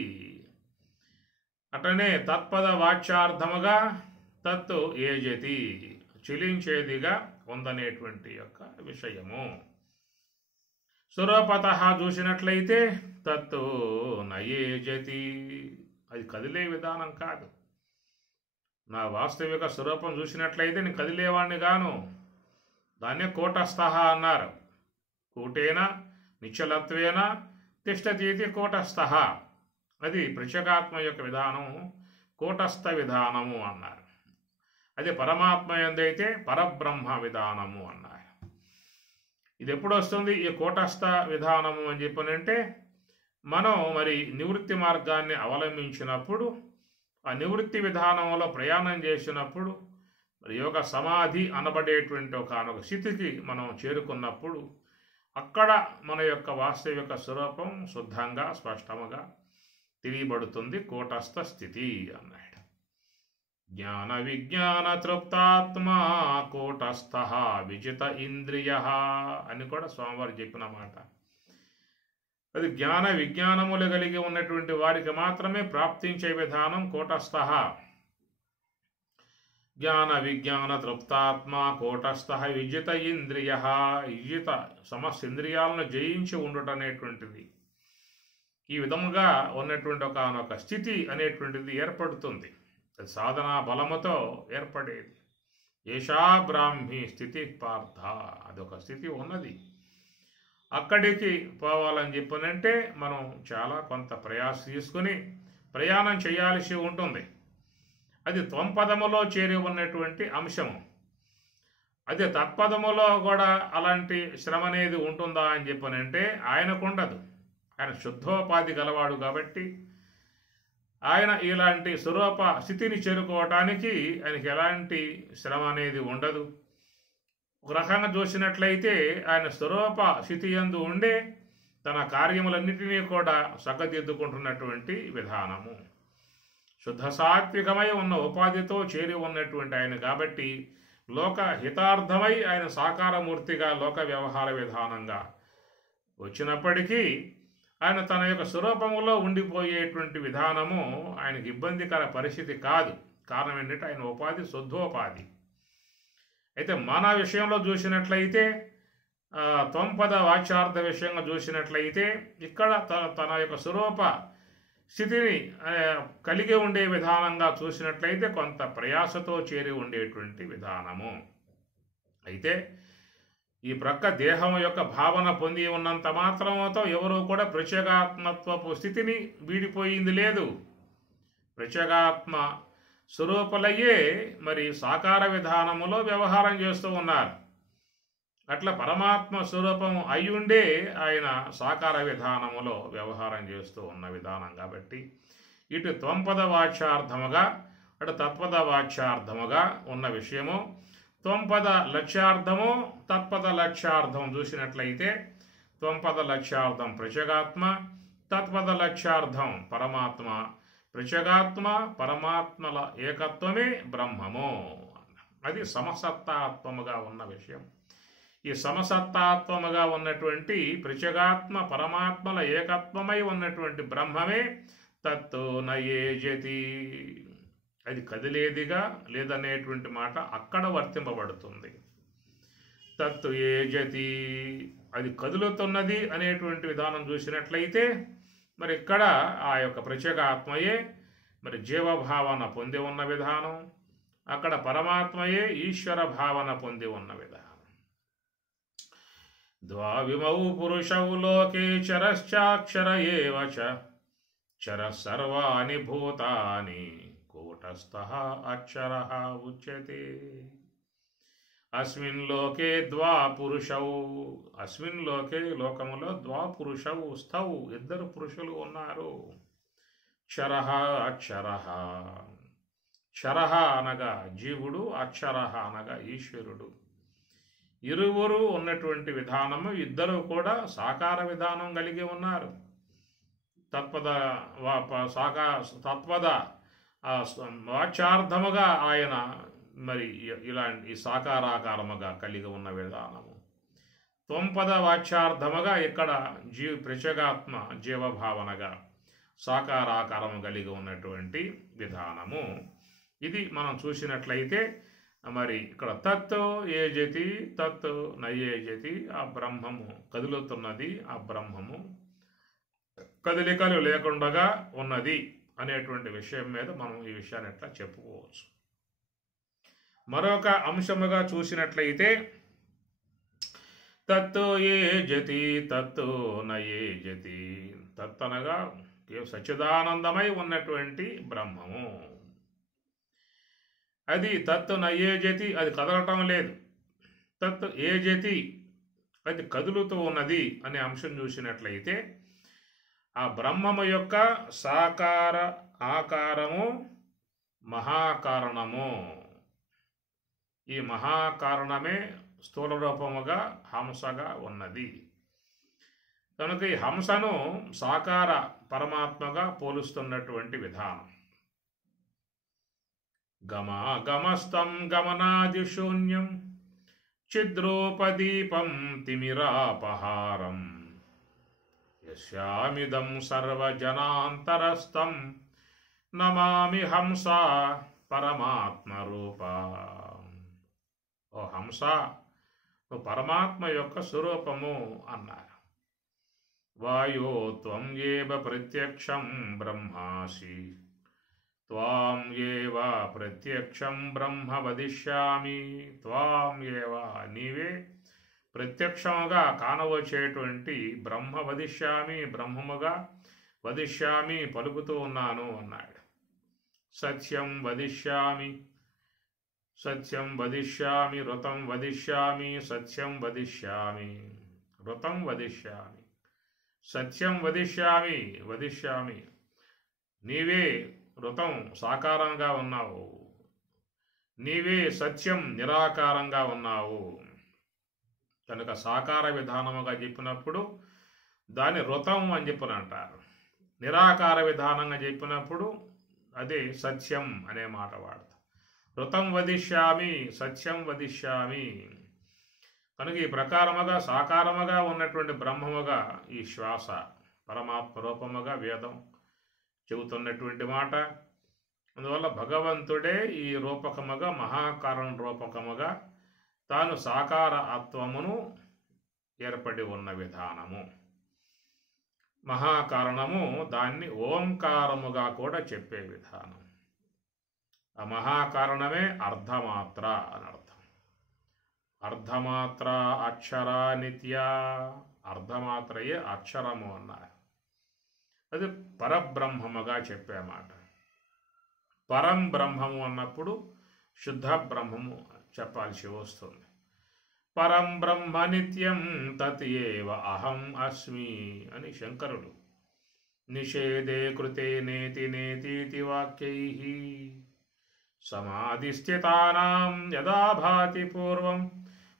అట్లనే తత్పద వాచ్యార్థముగా తత్తు ఏజతి, చెలించేదిగా ఉందనేటువంటి యొక్క విషయము. స్వరూపత చూసినట్లయితే తత్తు నయేజతి, అది కదిలే విధానం కాదు. నా వాస్తవిక స్వరూపం చూసినట్లయితే నేను కదిలేవాడిని గాను. దాన్నే కూటస్థ అన్నారు. కూటేన నిశ్చలత్వేన తిష్టతీతి కూటస్థ, అది ప్రత్యేగాత్మ యొక్క విధానం, కూటస్థ విధానము అన్నారు. అది పరమాత్మ యందైతే పరబ్రహ్మ విధానము అన్నారు. ఇది ఎప్పుడు వస్తుంది ఈ కూటస్థ విధానము అని చెప్పనంటే, మనం మరి నివృత్తి మార్గాన్ని అవలంబించినప్పుడు, ఆ నివృత్తి విధానంలో ప్రయాణం చేసినప్పుడు, మరి యోగ సమాధి అనబడేటువంటి ఒక స్థితికి మనం చేరుకున్నప్పుడు, అక్కడ మన యొక్క వాస్తవిక స్వరూపం శుద్ధంగా స్పష్టముగా తెలియబడుతుంది. కూటస్థ స్థితి అన్నాడు. జ్ఞాన విజ్ఞాన తృప్తాత్మా కూటస్థ విజిత ఇంద్రియ అని కూడా స్వామివారు చెప్పిన మాట. అది జ్ఞాన విజ్ఞానములు కలిగి ఉన్నటువంటి వారికి మాత్రమే ప్రాప్తించే విధానం కూటస్థ. జ్ఞాన విజ్ఞాన తృప్తాత్మ కూటస్థ విజిత ఇంద్రియ. విజిత సమస్త ఇంద్రియాలను జయించి ఉండుట అనేటువంటిది, ఈ విధముగా ఉన్నటువంటి ఒక స్థితి అనేటువంటిది ఏర్పడుతుంది. అది సాధనా బలముతో ఏర్పడేది. ఏషా బ్రాహ్మీ స్థితి పార్థ, అదొక స్థితి ఉన్నది. అక్కడికి పోవాలని చెప్పనంటే మనం చాలా కొంత ప్రయాస తీసుకుని ప్రయాణం చేయాల్సి ఉంటుంది. అది త్వంపదములో చేరి ఉన్నటువంటి అంశము. అదే తత్పదములో కూడా అలాంటి శ్రమ అనేది ఉంటుందా అని చెప్పనంటే ఆయనకు ఉండదు. ఆయన శుద్ధోపాధి గలవాడు కాబట్టి ఆయన ఇలాంటి స్వరూప స్థితిని చేరుకోవటానికి ఆయనకి ఎలాంటి శ్రమ అనేది ఉండదు. ఒక రకంగా చూసినట్లయితే ఆయన స్వరూప స్థితి యందు ఉండే తన కార్యములన్నిటినీ కూడా చక్కదిద్దుకుంటున్నటువంటి విధానము. శుద్ధ సాత్వికమై ఉన్న ఉపాధితో చేరి ఉన్నటువంటి ఆయన కాబట్టి లోక హితార్థమై ఆయన సాకారమూర్తిగా లోక వ్యవహార విధానంగా వచ్చినప్పటికీ ఆయన తన యొక్క స్వరూపములో ఉండిపోయేటువంటి విధానము ఆయనకి ఇబ్బందికర పరిస్థితి కాదు. కారణం ఏంటంటే ఆయన ఉపాధి శుద్ధోపాధి. అయితే మన విషయంలో చూసినట్లయితే త్వంపద వాచ్యార్థ విషయంగా చూసినట్లయితే ఇక్కడ తన యొక్క స్వరూప స్థితిని కలిగి ఉండే విధానంగా చూసినట్లయితే కొంత ప్రయాసతో చేరి ఉండేటువంటి విధానము. అయితే ఈ ప్రక్క దేహం యొక్క భావన పొంది ఉన్నంత మాత్రముతో ఎవరూ కూడా ప్రత్యేగాత్మత్వపు స్థితిని వీడిపోయింది లేదు. ప్రత్యేగాత్మ స్వరూపులయ్యే మరి సాకార విధానములో వ్యవహారం చేస్తూ ఉన్నారు. అట్లా పరమాత్మ స్వరూపము అయ్యుండే ఆయన సాకార విధానములో వ్యవహారం చేస్తూ ఉన్న విధానం కాబట్టి ఇటు త్వంపద వాచ్యార్థముగా అటు తత్పద వాచ్యార్థముగా ఉన్న విషయము, త్వంపద లక్ష్యార్థము తత్పద లక్ష్యార్థం చూసినట్లయితే త్వంపద లక్ష్యార్థం ప్రత్యేగాత్మ, తత్పద లక్ష్యార్థం పరమాత్మ. ప్రత్యేగాత్మ పరమాత్మల ఏకత్వమే బ్రహ్మము. అది సమసత్తాత్వముగా ఉన్న విషయం. ఈ సమసత్తాత్వముగా ఉన్నటువంటి ప్రత్యేగాత్మ పరమాత్మల ఏకత్వమై ఉన్నటువంటి బ్రహ్మమే తత్తు నయేజతి. అది కదిలేదిగా లేదనేటువంటి మాట అక్కడ వర్తింపబడుతుంది. తత్తు ఏజతి, అది కదులుతున్నది అనేటువంటి విధానం చూసినట్లయితే మరి ఇక్కడ ఆ యొక్క ప్రత్యేక ఆత్మయే మరి జీవభావన పొంది ఉన్న విధానం, అక్కడ పరమాత్మయే ఈశ్వర భావన పొంది ఉన్న విధానం. ద్వావిమౌ పురుషౌ లోకే చరశ్చాక్షర ఏవ చ చర సర్వాణి భూతాని కూటస్థః అక్షరః ఉచ్యతే. అస్మిన్ లోకే ద్వాపురుషౌ, అస్మిన్ లోకే లోకములో ద్వాపురుషౌ స్థౌ ఇద్దరు పురుషులు ఉన్నారు. క్షరః అక్షరః, క్షరః అనగా జీవుడు, అక్షరః అనగా ఈశ్వరుడు. ఇరువురు ఉన్నటువంటి విధానము ఇద్దరు కూడా సాకార విధానం కలిగి ఉన్నారు. తత్పద తత్పద వాచ్యార్థముగా ఆయన మరి ఇలాంటి సాకారాకారముగా కలిగి ఉన్న విధానము. త్వంపద వాచ్యార్థముగా ఇక్కడ ప్రత్యేగాత్మ జీవభావనగా సాకారాకారము కలిగి ఉన్నటువంటి విధానము. ఇది మనం చూసినట్లయితే మరి ఇక్కడ తత్తు ఏజతి తత్తు నయేజతి, ఆ బ్రహ్మము కదులుతున్నది, ఆ బ్రహ్మము కదలికలు లేకుండా ఉన్నది అనేటువంటి విషయం మీద మనం ఈ విషయాన్ని ఎట్లా చెప్పుకోవచ్చు. మరొక అంశముగా చూసినట్లయితే తత్తు ఏజతి తత్తు నయేజతి, తత్తనగా సచ్చిదానందమై ఉన్నటువంటి బ్రహ్మము. అది తత్తు నయేజతి, అది కదలటం లేదు. తత్తు ఏజతి, అది కదులుతూ ఉన్నది అనే అంశం చూసినట్లయితే ఆ బ్రహ్మము యొక్క సాకార ఆకారము మహాకారణము. ఈ మహాకారణమే స్థూల రూపముగా హంసగా ఉన్నది. కనుక ఈ హంసను సాకార పరమాత్మగా పోలుస్తున్నటువంటి విధానం. గమాగమస్తం గమనాదిశూన్యం చిద్రూపదీపం తిమిరాపహారం యస్యామిదం సర్వజనాంతరస్థం నమామి హంస పరమాత్మరూప. ఓ హంస, నువ్వు పరమాత్మ యొక్క స్వరూపము అన్నారు. వాయో త్వం ఏవ ప్రత్యక్షం బ్రహ్మాసి త్వాం ఏవ ప్రత్యక్షం బ్రహ్మ వదిష్యామి. త్వాం ఏవ, నీవే ప్రత్యక్షముగా కానవచ్చేటువంటి బ్రహ్మ వదిష్యామి, బ్రహ్మముగా వదిష్యామి, పలుకుతూ ఉన్నాను అన్నాడు. సత్యం వదిష్యామి, సత్యం వదిష్యామి, ఋతం వదిష్యామి, సత్యం వదిష్యామి, ఋతం వదిష్యామి, సత్యం వదిష్యామి, వదిష్యామి. నీవే ఋతం సాకారంగా ఉన్నావు, నీవే సత్యం నిరాకారంగా ఉన్నావు. కనుక సాకార విధానముగా చెప్పినప్పుడు దాన్ని ఋతం అని చెప్పని అంటారు. నిరాకార విధానంగా చెప్పినప్పుడు అదే సత్యం అనే మాట వాడతాం. ఋతం వదిష్యామి, సత్యం వదిష్యామి. కనుక ఈ ప్రకారముగా సాకారముగా ఉన్నటువంటి బ్రహ్మముగా ఈ శ్వాస పరమాత్మ రూపముగా వేదం చెబుతున్నటువంటి మాట. అందువల్ల భగవంతుడే ఈ రూపకముగా మహాకారణ రూపకముగా తాను సాకార ఆత్మమును ఏర్పడి ఉన్న విధానము. మహాకారణము దాన్ని ఓంకారముగా కూడా చెప్పే విధానం. ఆ మహాకారణమే అర్ధమాత్ర అని అర్థం. అర్ధమాత్ర అక్షర నిత్య, అర్ధమాత్రయే అక్షరము అన్నారు. అది పరబ్రహ్మముగా చెప్పే మాట. పరం బ్రహ్మము అన్నప్పుడు శుద్ధ బ్రహ్మము చెప్పాల్సి వస్తుంది. పరం బ్రహ్మ నిత్యం తత్ ఏవ అహం అస్మి అని శంకరుడు నిషేధే కృతే నేతి నేతీతి వాక్యైః సమాధిస్థితానాం యదా భాతి పూర్వం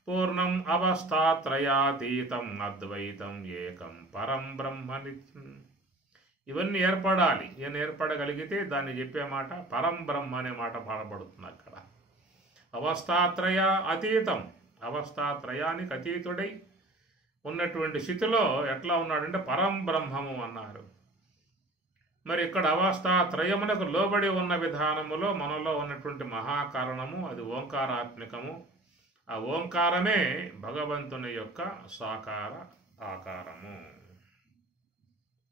పూర్ణం అవస్థాత్రయాతీతం అద్వైతం ఏకం పరం బ్రహ్మ నిత్యం. ఇవన్నీ ఏర్పడాలి. ఇవన్నీ ఏర్పడగలిగితే దాన్ని చెప్పే మాట పరం బ్రహ్మ అనే మాట పాడబడుతుంది అక్కడ. అవస్థాత్రయ అతీతం, అవస్థాత్రయానికి అతీతుడై ఉన్నటువంటి స్థితిలో ఎట్లా ఉన్నాడంటే పరం బ్రహ్మము అన్నారు. మరి ఇక్కడ అవస్థాత్రయమునకు లోబడి ఉన్న విధానములో మనలో ఉన్నటువంటి మహాకారణము అది ఓంకారాత్మికము. ఆ ఓంకారమే భగవంతుని యొక్క సాకార ఆకారము.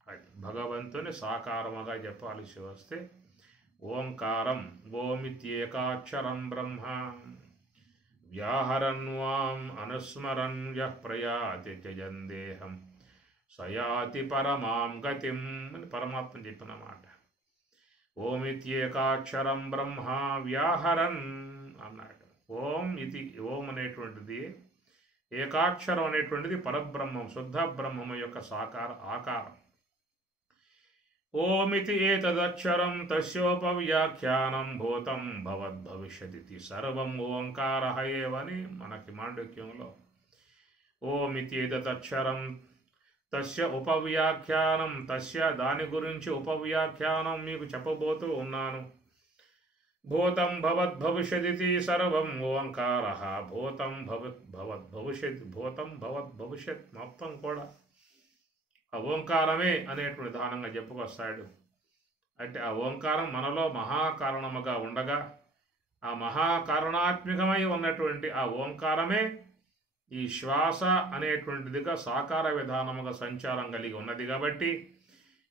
అది భగవంతుని సాకారముగా చెప్పాల్సి వస్తే ఓంకారం, ఓమిత్యేకాక్షరం బ్రహ్మ వ్యాహరన్వాం అనుస్మరన్ యః ప్రయాతి త్యజందేహం సయాతి పరమాం గతిం అని పరమాత్మ చెప్పిన మాట. ఓమిత్యేకాక్షరం బ్రహ్మ వ్యాహరన్ అన్నాడు. ఓం ఇది, ఓం అనేటువంటిది ఏకాక్షరం అనేటువంటిది పరబ్రహ్మం, శుద్ధ బ్రహ్మము యొక్క సాకార ఆకారం. ఓమితి ఏతదక్షరం తస్యోపవ్యాఖ్యానం భూతం భవద్భవిష్యతి సర్వం ఓంకారః ఏవ అని మనకి మాండూక్యంలో ఓమితి ఏతదక్షరం తస్య ఉపవ్యాఖ్యానం, తస్య దాని గురించి ఉపవ్యాఖ్యానం మీకు చెప్పబోతూ ఉన్నాను. భూతం భవద్భవిష్యతి సర్వం ఓంకారః, భూతం భవద్భవిష్యత్, భూతం భవద్భవిష్యత్ మొత్తం కూడా ఆ ఓంకారమే అనేటువంటి విధానంగా చెప్పుకొస్తాడు. అంటే ఆ ఓంకారం మనలో మహాకారణముగా ఉండగా ఆ మహాకారణాత్మికమై ఉన్నటువంటి ఆ ఓంకారమే ఈ శ్వాస అనేటువంటిదిగా సాకార విధానముగా సంచారం కలిగి ఉన్నది. కాబట్టి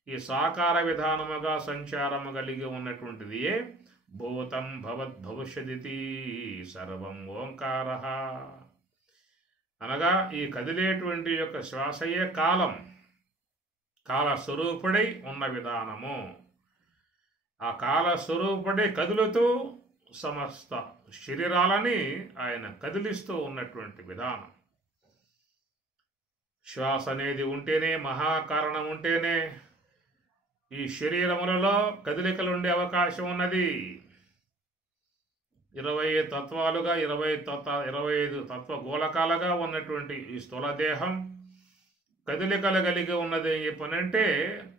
ఈ సాకార విధానముగా సంచారము కలిగి ఉన్నటువంటిది భూతం భవద్భవిష్యతి సర్వం ఓంకారః అనగా ఈ కదిలేటువంటి యొక్క శ్వాసయే కాలం, కాలస్వరూపుడై ఉన్న విధానము. ఆ కాలస్వరూపుడై కదులుతూ సమస్త శరీరాలని ఆయన కదిలిస్తూ ఉన్నటువంటి విధానం. శ్వాస అనేది ఉంటేనే, మహాకారణం ఉంటేనే ఈ శరీరములలో కదలికలు ఉండే అవకాశం ఉన్నది. 20 తత్వాలుగా 25 తత్వ గోళకాలుగా ఉన్నటువంటి ఈ స్థూలదేహం కదలికలు కలిగి ఉన్నది చెప్పనంటే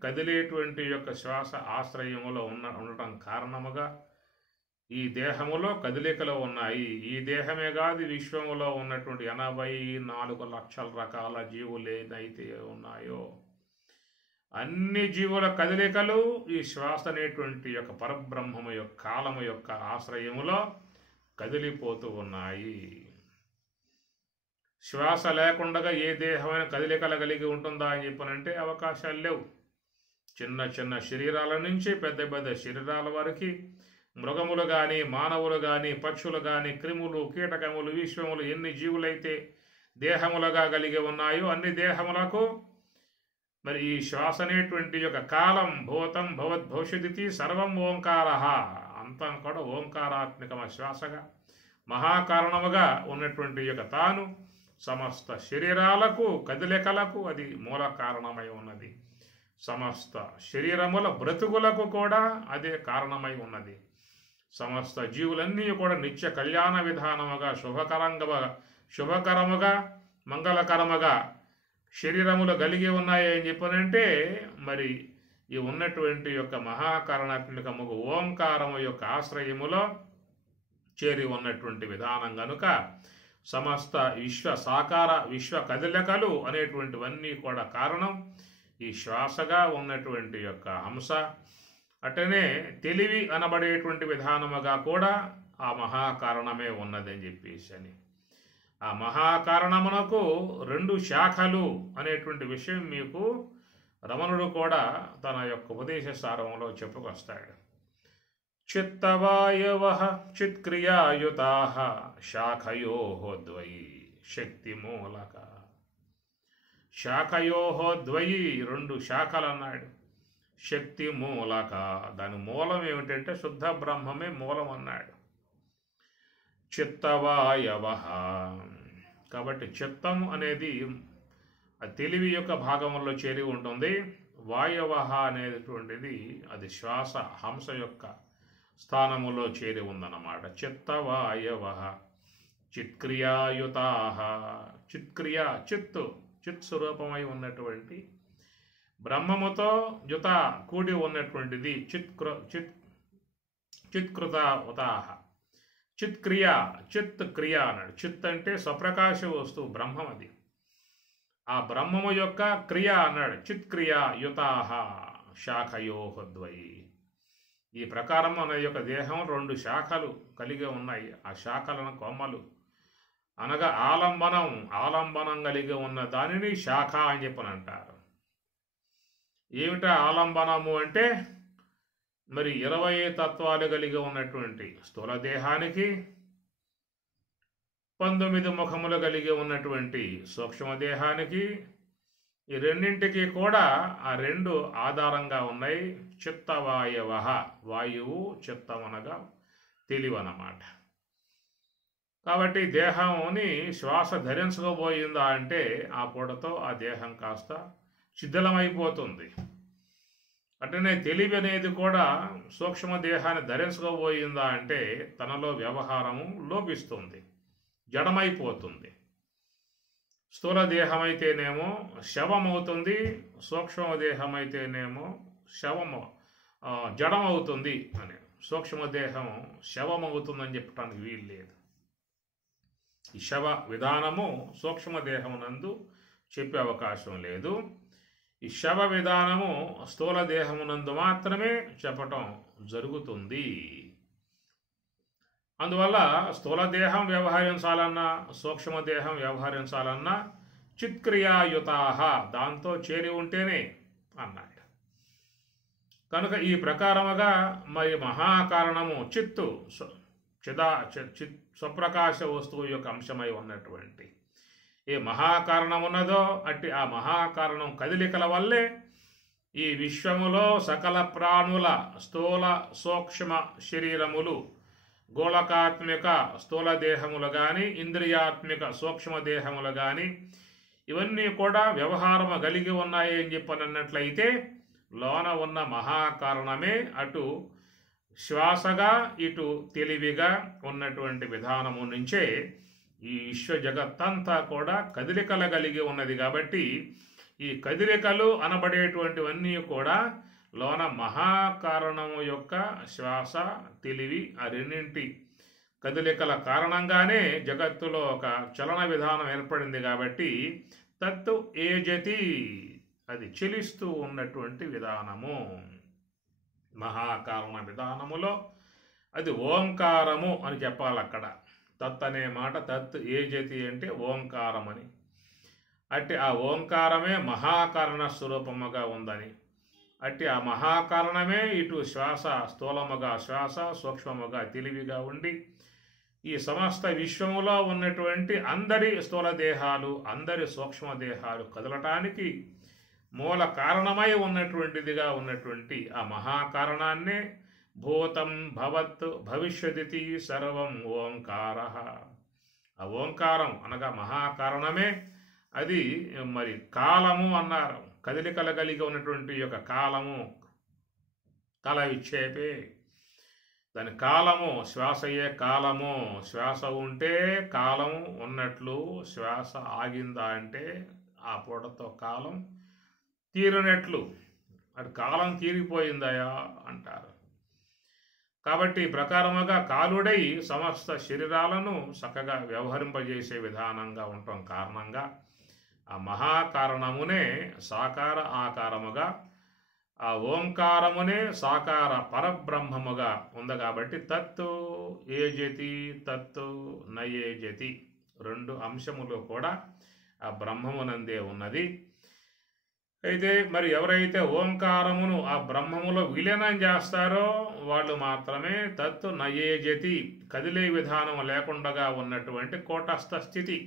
కదిలేటువంటి యొక్క శ్వాస ఆశ్రయములో ఉండటం కారణముగా ఈ దేహములో కదలికలు ఉన్నాయి. ఈ దేహమే కాదు, విశ్వములో ఉన్నటువంటి 84 లక్షల రకాల జీవులు ఏదైతే ఉన్నాయో అన్ని జీవుల కదలికలు ఈ శ్వాస అనేటువంటి యొక్క పరబ్రహ్మము యొక్క కాలము యొక్క ఆశ్రయములో కదిలిపోతూ ఉన్నాయి. శ్వాస లేకుండా ఏ దేహమైన కదలికలు కలిగి ఉంటుందా అని చెప్పనంటే అవకాశాలు లేవు. చిన్న చిన్న శరీరాల నుంచి పెద్ద పెద్ద శరీరాల వరకు మృగములు కానీ, మానవులు కానీ, పక్షులు కానీ, క్రిములు, కీటకములు, విశ్వములు ఎన్ని జీవులైతే దేహములుగా కలిగి ఉన్నాయో అన్ని దేహములకు మరి ఈ శ్వాస అనేటువంటి యొక్క కాలం, భూతం, భవత్, భవిష్యతి సర్వం ఓంకార, అంతా కూడా ఓంకారాత్మకమ శ్వాసగా మహాకారణముగా ఉన్నటువంటి యొక్క తాను సమస్త శరీరాలకు కదలికలకు అది మూల కారణమై ఉన్నది. సమస్త శరీరముల బ్రతుకులకు కూడా అదే కారణమై ఉన్నది. సమస్త జీవులన్నీ కూడా నిత్య కళ్యాణ విధానముగా శుభకరముగా మంగళకరముగా శరీరములు కలిగి ఉన్నాయి అని చెప్పనంటే మరి ఈ ఉన్నటువంటి యొక్క మహాకారణాత్మకముగు ఓంకారము యొక్క ఆశ్రయములో చేరి ఉన్నటువంటి విధానం కనుక సమస్త విశ్వ కదలికలు అనేటువంటివన్నీ కూడా కారణం ఈ శ్వాసగా ఉన్నటువంటి యొక్క హంస. అటనే తెలివి అనబడేటువంటి విధానముగా కూడా ఆ మహాకారణమే ఉన్నదని చెప్పేసి అని ఆ మహాకారణమునకు 2 శాఖలు అనేటువంటి విషయం మీకు రమణుడు కూడా తన యొక్క ఉపదేశ సారంలో చెప్పుకొస్తాడు. చిత్తవాయవ చిత్క్రియాయుతా శాఖయో ద్వయి శక్తి మూలక. శాఖయో ద్వయి 2 శాఖలు అన్నాడు. శక్తి మూలక, దాని మూలం ఏమిటంటే శుద్ధ బ్రహ్మమే మూలం అన్నాడు. చిత్తవాయవ, కాబట్టి చిత్తం అనేది తెలివి యొక్క భాగంలో చేరి ఉంటుంది. వాయవ అనేటువంటిది అది శ్వాస హంస యొక్క స్థానములో చేరి ఉందన్నమాట. చిత్తవాయవ చిత్క్రియాయుతా, చిత్క్రియ చిత్ స్వరూపమై ఉన్నటువంటి బ్రహ్మముతో యుత కూడి ఉన్నటువంటిది చిత్కృత ఉతాహ. చిత్క్రియ చిత్ క్రియ అన్నాడు. చిత్ అంటే స్వప్రకాశ వస్తువు బ్రహ్మం, అది ఆ బ్రహ్మము యొక్క క్రియ అన్నాడు. చిత్క్రియ యుతాహ శాఖయోద్వయి. ఈ ప్రకారం మన యొక్క దేహం 2 శాఖలు కలిగి ఉన్నాయి. ఆ శాఖలను కొమ్మలు అనగా ఆలంబనం కలిగి ఉన్న దానిని శాఖ అని చెప్పని అంటారు. ఏమిటా ఆలంబనము అంటే మరి 20 తత్వాలు కలిగి ఉన్నటువంటి స్థూల దేహానికి 19 ముఖములు కలిగి ఉన్నటువంటి సూక్ష్మదేహానికి ఈ రెండింటికి కూడా ఆ 2 ఆధారంగా ఉన్నాయి. చిత్తవాయవ, వాయువు, చిత్తమనగా తెలివనమాట. కాబట్టి దేహాన్ని శ్వాస ధరించకపోయిందా అంటే ఆ పూటతో ఆ దేహం కాస్త శిథిలమైపోతుంది. అట్లనే తెలివి అనేది కూడా సూక్ష్మదేహాన్ని ధరించకపోయిందా అంటే తనలో వ్యవహారము లోపిస్తుంది, జడమైపోతుంది. స్థూల దేహమైతేనేమో శవమవుతుంది, సూక్ష్మదేహమైతేనేమో జడమవుతుంది అని. సూక్ష్మదేహం శవమవుతుందని చెప్పడానికి వీలు లేదు. ఈ శవ విధానము సూక్ష్మదేహమునందు చెప్పే అవకాశం లేదు. ఈ శవ విధానము స్థూల దేహమునందు మాత్రమే చెప్పటం జరుగుతుంది. అందువల్ల స్థూల దేహం వ్యవహరించాలన్నా సూక్ష్మదేహం వ్యవహరించాలన్నా చిత్క్రియాయుతాహ, దాంతో చేరి ఉంటేనే అన్నాడు. కనుక ఈ ప్రకారముగా మరి మహాకారణము చిత్తు స్వప్రకాశ వస్తువు యొక్క అంశమై ఉన్నటువంటి ఏ మహాకారణం ఉన్నదో అట్టి ఆ మహాకారణం కదలికల వల్లే ఈ విశ్వములో సకల ప్రాణుల స్థూల సూక్ష్మ శరీరములు, గోళకాత్మిక స్థూల దేహములు కానీ, ఇంద్రియాత్మిక సూక్ష్మదేహములు కానీ ఇవన్నీ కూడా వ్యవహారము కలిగి ఉన్నాయి అని చెప్పనన్నట్లయితే లోన ఉన్న మహాకారణమే అటు శ్వాసగా ఇటు తెలివిగా ఉన్నటువంటి విధానము నుంచే ఈ విశ్వ జగత్తంతా కూడా కదలికలు కలిగి ఉన్నది. కాబట్టి ఈ కదలికలు అనబడేటువంటివన్నీ కూడా లోన మహాకారణము యొక్క శ్వాస తెలివి ఆ రెండింటి కదలికల కారణంగానే జగత్తులో ఒక చలన విధానం ఏర్పడింది. కాబట్టి తత్తు ఏజతి, అది చెలిస్తూ ఉన్నటువంటి విధానము. మహాకారణ విధానములో అది ఓంకారము అని చెప్పాలి. అక్కడ తత్ అనే మాట తత్ ఏజతి అంటే ఓంకారం అని. అట్టి ఆ ఓంకారమే మహాకారణ స్వరూపముగా ఉందని, అట్టి ఆ మహాకారణమే ఇటు శ్వాస స్థూలముగా శ్వాస, సూక్ష్మముగా తెలివిగా ఉండి ఈ సమస్త విశ్వములో ఉన్నటువంటి అందరి స్థూల దేహాలు, అందరి సూక్ష్మదేహాలు కదలటానికి మూల కారణమై ఉన్నటువంటిదిగా ఉన్నటువంటి ఆ మహాకారణాన్నే భూతం భవత్ భవిష్యదితి సర్వం ఓంకార. ఆ ఓంకారం అనగా మహాకారణమే. అది మరి కాలము అన్నారు. కదలికలు కలిగి ఉన్నటువంటి యొక్క కాలము, కల విక్షేపే, దాని కాలము శ్వాసయే కాలము. శ్వాస ఉంటే కాలం ఉన్నట్లు, శ్వాస ఆగిందా అంటే ఆ పూటతో కాలం తీరినట్లు. అటు కాలం తీరిపోయిందయా అంటారు. కాబట్టి ఈ ప్రకారముగా కాలుడై సమస్త శరీరాలను చక్కగా వ్యవహరింపజేసే విధానంగా ఉండటం కారణంగా ఆ మహాకారణమునే సాకార ఆకారముగా, ఆ ఓంకారమునే సాకార పరబ్రహ్మముగా ఉంది. కాబట్టి తత్తు ఏజతి తత్తు నయేజతి రెండు అంశములు కూడా ఆ బ్రహ్మమునందే ఉన్నది. అయితే మరి ఎవరైతే ఓంకారమును ఆ బ్రహ్మములో విలీనం చేస్తారో వాళ్ళు మాత్రమే తత్తు నయేజతి, కదిలే విధానం లేకుండా ఉన్నటువంటి కూటస్థ స్థితి,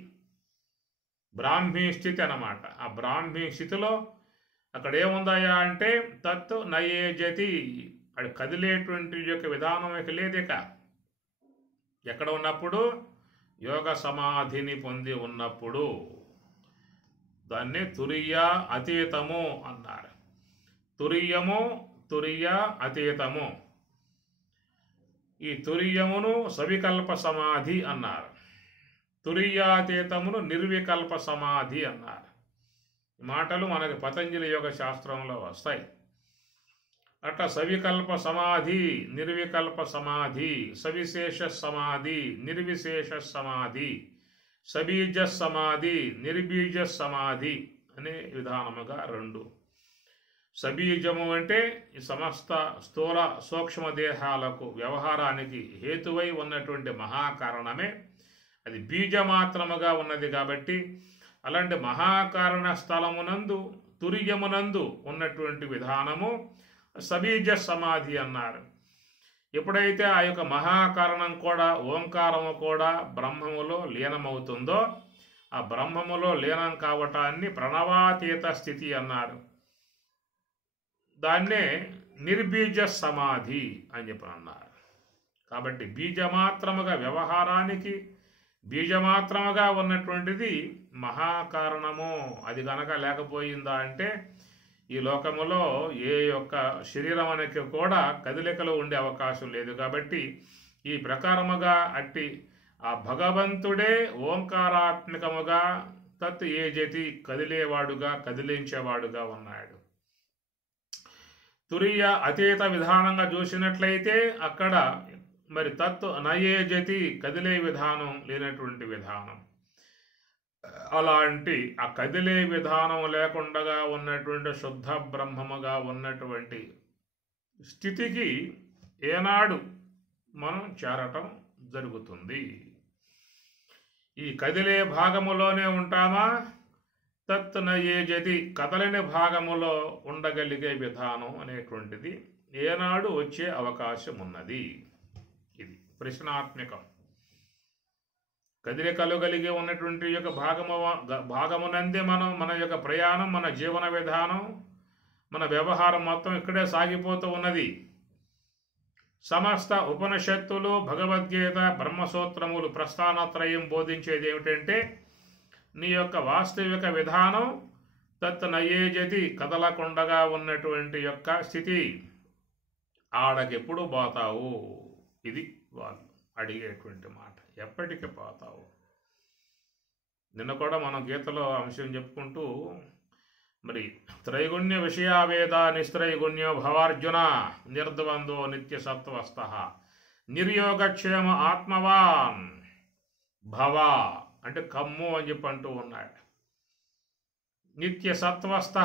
బ్రాహ్మీ స్థితి అన్నమాట. ఆ బ్రాహ్మీ స్థితిలో అక్కడ ఏముందయా అంటే తత్తు నయేజతి, అది కదిలేటువంటి యొక్క విధానం ఇక లేదిక. ఎక్కడ ఉన్నప్పుడు యోగ సమాధిని పొంది ఉన్నప్పుడు దాన్ని తురియ అతీతము అన్నారు. తురియము తురియ అతీతము. ఈ తురియమును సవికల్ప సమాధి అన్నారు. తురియాతీతమును నిర్వికల్ప సమాధి అన్నారు. ఈ మాటలు మనకి పతంజలి యోగ శాస్త్రంలో వస్తాయి. అట్లా సవికల్ప సమాధి, నిర్వికల్ప సమాధి, సవిశేష సమాధి, నిర్విశేష సమాధి, సబీజ సమాధి, నిర్బీజ సమాధి అనే విధానముగా రెండు. సబీజము అంటే ఈ సమస్త స్థూల సూక్ష్మదేహాలకు వ్యవహారానికి హేతువై ఉన్నటువంటి మహాకారణమే. అది బీజమాత్రముగా ఉన్నది. కాబట్టి అలాంటి మహాకారణ స్థలమునందు తురియమునందు ఉన్నటువంటి విధానము సబీజ సమాధి అన్నారు. ఎప్పుడైతే ఆ యొక్క మహాకారణం కూడా ఓంకారము కూడా బ్రహ్మములో లీనమవుతుందో ఆ బ్రహ్మములో లీనం కావటాన్ని ప్రణవాతీత స్థితి అన్నారు. దాన్నే నిర్బీజ సమాధి అని చెప్పి అన్నారు. కాబట్టి బీజమాత్రముగా వ్యవహారానికి బీజమాత్రముగా ఉన్నటువంటిది మహాకారణము. అది గనక లేకపోయిందా అంటే ఈ లోకములో ఏ యొక్క శరీరమునికి కూడా కదలికలు ఉండే అవకాశం లేదు. కాబట్టి ఈ ప్రకారముగా అట్టి ఆ భగవంతుడే ఓంకారాత్మకముగా తత్ ఏజతి, కదిలేవాడుగా కదిలించేవాడుగా ఉన్నాడు. తురియ అతీత విధానంగా చూసినట్లయితే అక్కడ మరి తత్ నయేజతి, కదిలే విధానం లేనటువంటి విధానం. అలాంటి ఆ కదిలే విధానం లేకుండా ఉన్నటువంటి శుద్ధ బ్రహ్మముగా ఉన్నటువంటి స్థితికి ఏనాడు మనం చేరటం జరుగుతుంది? ఈ కదిలే భాగములోనే ఉంటామా? తత్ నయేజతి, కదలని భాగములో ఉండగలిగే విధానం అనేటువంటిది ఏనాడు వచ్చే అవకాశం ఉన్నది? ఇది ప్రశ్నాత్మకం. కదిలికలు కలిగి ఉన్నటువంటి యొక్క భాగమునందే మనం మన యొక్క ప్రయాణం, మన జీవన విధానం, మన వ్యవహారం మొత్తం ఇక్కడే సాగిపోతూ ఉన్నది. సమస్త ఉపనిషత్తులు, భగవద్గీత, బ్రహ్మసూత్రములు, ప్రస్థానత్రయం బోధించేది ఏమిటంటే నీ యొక్క వాస్తవిక విధానం తత్ నయేజతి, కదలకుండగా ఉన్నటువంటి యొక్క స్థితి. ఆడకెప్పుడు పోతావు? ఇది వాళ్ళు అడిగేటువంటి మాట. ఎప్పటికి పోతావు? నిన్న కూడా మనం గీతలో అంశం చెప్పుకుంటూ మరి త్రైగుణ్య విషయావేద నిస్త్రైగుణ్యో భవార్జున నిర్ద్వందో నిత్య సత్వస్థ నిర్యోగక్షేమ ఆత్మవాన్ భవ అంటే కమ్ము అని చెప్పి అంటూ ఉన్నాడు. నిత్య సత్వస్థ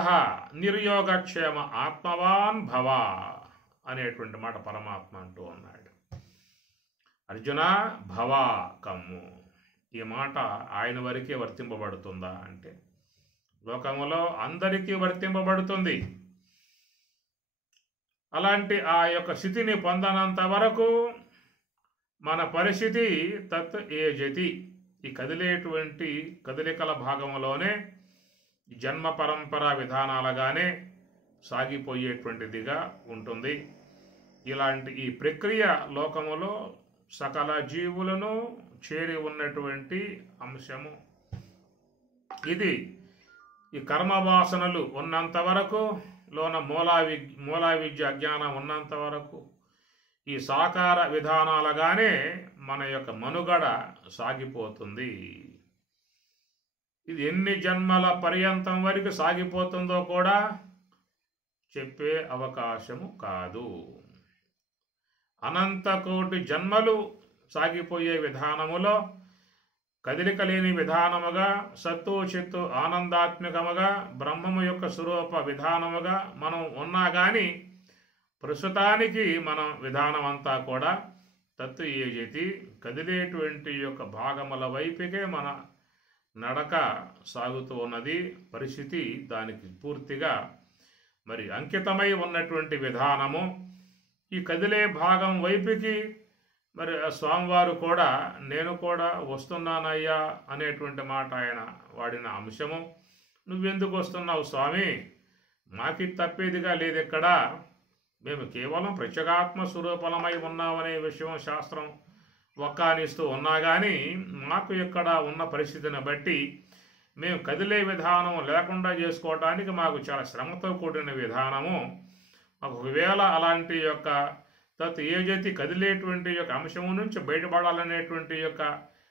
నిర్యోగక్షేమ ఆత్మవాన్ భవ అనేటువంటి మాట పరమాత్మ అంటూ ఉన్నాడు. అర్జున భవ కమ్ము, ఈ మాట ఆయన వరకే వర్తింపబడుతుందా అంటే లోకములో అందరికీ వర్తింపబడుతుంది. అలాంటి ఆ యొక్క స్థితిని పొందనంత వరకు మన పరిస్థితి తత్ ఏ జతి, ఈ కదిలేటువంటి కదలికల భాగంలోనే జన్మ పరంపర విధానాలుగానే సాగిపోయేటువంటిదిగా ఉంటుంది. ఇలాంటి ఈ ప్రక్రియ లోకములో సకల జీవులను చేరి ఉన్నటువంటి అంశము ఇది. ఈ కర్మవాసనలు ఉన్నంత వరకు, లోన మూలా విద్య అజ్ఞానం ఉన్నంత వరకు ఈ సాకార విధానాలుగానే మన యొక్క మనుగడ సాగిపోతుంది. ఇది ఎన్ని జన్మల పర్యంతం వరకు సాగిపోతుందో కూడా చెప్పే అవకాశము కాదు. అనంత కోటి జన్మలు సాగిపోయే విధానములో కదలిక లేని విధానముగా, సత్తు చిత్తు ఆనందాత్మకముగా బ్రహ్మము యొక్క స్వరూప విధానముగా మనం ఉన్నా కానీ ప్రస్తుతానికి మనం విధానం అంతా కూడా తత్తు ఏ జతి కదిలేటువంటి యొక్క భాగముల వైపుకే మన నడక సాగుతూ ఉన్నది. పరిస్థితి దానికి పూర్తిగా మరి అంకితమై ఉన్నటువంటి విధానము. ఈ కదిలే భాగం వైపుకి మరి స్వామివారు కూడా నేను కూడా వస్తున్నానయ్యా అనేటువంటి మాట ఆయన వాడిన అంశము. నువ్వెందుకు వస్తున్నావు స్వామి, మాకి తప్పేదిగా లేదెక్కడ, మేము కేవలం ప్రత్యేగాత్మ స్వరూపలమై ఉన్నామనే విషయం శాస్త్రం వక్కానిస్తూ ఉన్నా కానీ మాకు ఇక్కడ ఉన్న పరిస్థితిని బట్టి మేము కదిలే విధానం లేకుండా చేసుకోవటానికి మాకు చాలా శ్రమతో కూడిన విధానము. మాకు ఒకవేళ అలాంటి యొక్క తత్ ఏ జతి కదిలేటువంటి యొక్క అంశము నుంచి బయటపడాలనేటువంటి యొక్క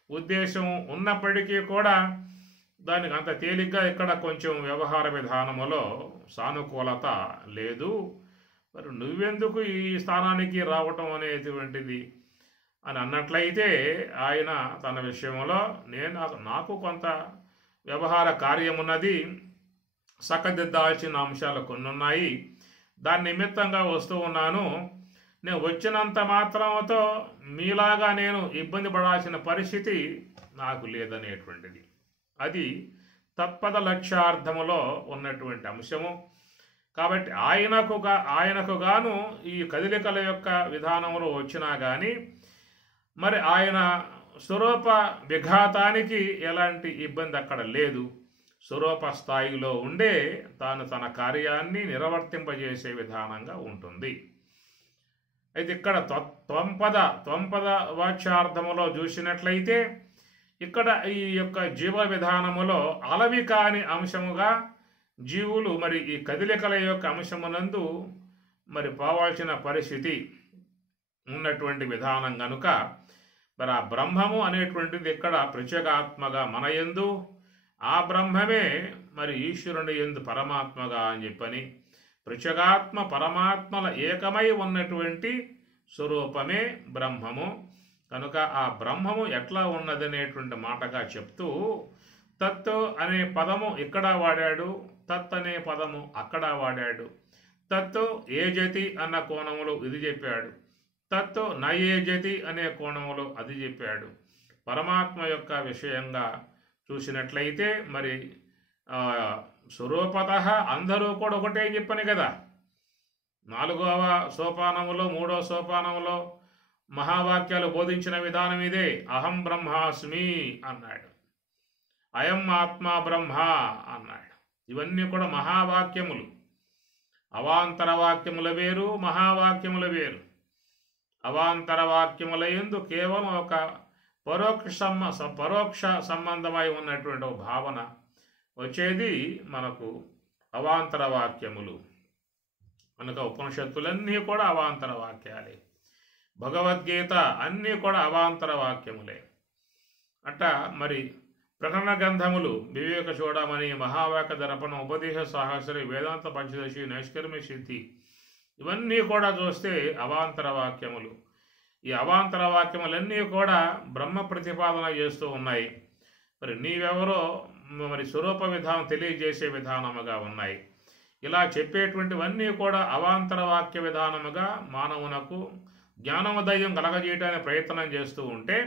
ఉద్దేశం ఉన్నప్పటికీ కూడా దానికి అంత తేలిగ్గా ఇక్కడ కొంచెం వ్యవహార విధానములో సానుకూలత లేదు. మరి నువ్వెందుకు ఈ స్థానానికి రావటం అనేటువంటిది అని అన్నట్లయితే ఆయన తన విషయంలో నాకు కొంత వ్యవహార కార్యమున్నది, చక్కదిద్దాల్సిన అంశాలు కొన్ని ఉన్నాయి, దాని నిమిత్తంగా వస్తూ ఉన్నాను. నేను వచ్చినంత మాత్రంతో మీలాగా నేను ఇబ్బంది పడాల్సిన పరిస్థితి నాకు లేదనేటువంటిది అది తత్పద లక్ష్యార్థములో ఉన్నటువంటి అంశము. కాబట్టి ఆయనకు గాను ఈ కదలికల యొక్క విధానంలో వచ్చినా కానీ మరి ఆయన స్వరూప విఘాతానికి ఎలాంటి ఇబ్బంది అక్కడ లేదు. స్వరూప స్థాయిలో ఉండే తాను తన కార్యాన్ని నిర్వర్తింపజేసే విధానంగా ఉంటుంది. అయితే ఇక్కడ త్వంపద వాక్యార్థములో చూసినట్లయితే ఇక్కడ ఈ యొక్క జీవ విధానములో అలవి కాని అంశముగా జీవులు మరి ఈ కదలికల యొక్క అంశమునందు మరి పోవాల్సిన పరిస్థితి ఉన్నటువంటి విధానం కనుక మరి ఆ బ్రహ్మము అనేటువంటిది ఇక్కడ ప్రత్యేగాత్మగా మన యందు, ఆ బ్రహ్మమే మరి ఈశ్వరుని యందు పరమాత్మగా అని చెప్పని ప్రత్యేగాత్మ పరమాత్మల ఏకమై ఉన్నటువంటి స్వరూపమే బ్రహ్మము. కనుక ఆ బ్రహ్మము ఎట్లా ఉన్నదనేటువంటి మాటగా చెప్తూ తత్ అనే పదము ఇక్కడ వాడాడు, తత్ అనే పదము అక్కడ వాడాడు. తత్ ఏ జతి అన్న కోణములో ఇది చెప్పాడు, తత్ నయే జతి అనే కోణములో అది చెప్పాడు. పరమాత్మ యొక్క విషయంగా చూసినట్లయితే మరి స్వరూపత అందరూ కూడా ఒకటే చెప్పని కదా. 4వ సోపానములో 3వ సోపానములో మహావాక్యాలు బోధించిన విధానం ఇదే. అహం బ్రహ్మాస్మి అన్నాడు, అయం ఆత్మా బ్రహ్మ అన్నాడు. ఇవన్నీ కూడా మహావాక్యములు. అవాంతర వాక్యముల వేరు, మహావాక్యముల వేరు. అవాంతర వాక్యముల యందు కేవలం ఒక పరోక్ష సంబంధమై ఉన్నటువంటి ఒక భావన వచ్చేది మనకు అవాంతర వాక్యములు. కనుక ఉపనిషత్తులన్నీ కూడా అవాంతర వాక్యాలే, భగవద్గీత అన్నీ కూడా అవాంతర వాక్యములే. అట్ట మరి ప్రకరణ గ్రంథములు వివేక చూడమని, మహావాక్య దర్పణం, ఉపదేశ సాహసరి, వేదాంత పంచదశి, నైష్కర్మ్య సిద్ధి, ఇవన్నీ కూడా చూస్తే అవాంతర వాక్యములు. ఈ అవాంతర వాక్యములన్నీ కూడా బ్రహ్మ ప్రతిపాదన చేస్తూ ఉన్నాయి. మరి నీవెవరో మరి స్వరూప విధానం తెలియజేసే విధానముగా ఉన్నాయి. ఇలా చెప్పేటువంటివన్నీ కూడా అవాంతర వాక్య విధానముగా మానవునకు జ్ఞానోదయం కలగజేయడానికి ప్రయత్నం చేస్తూ ఉంటే,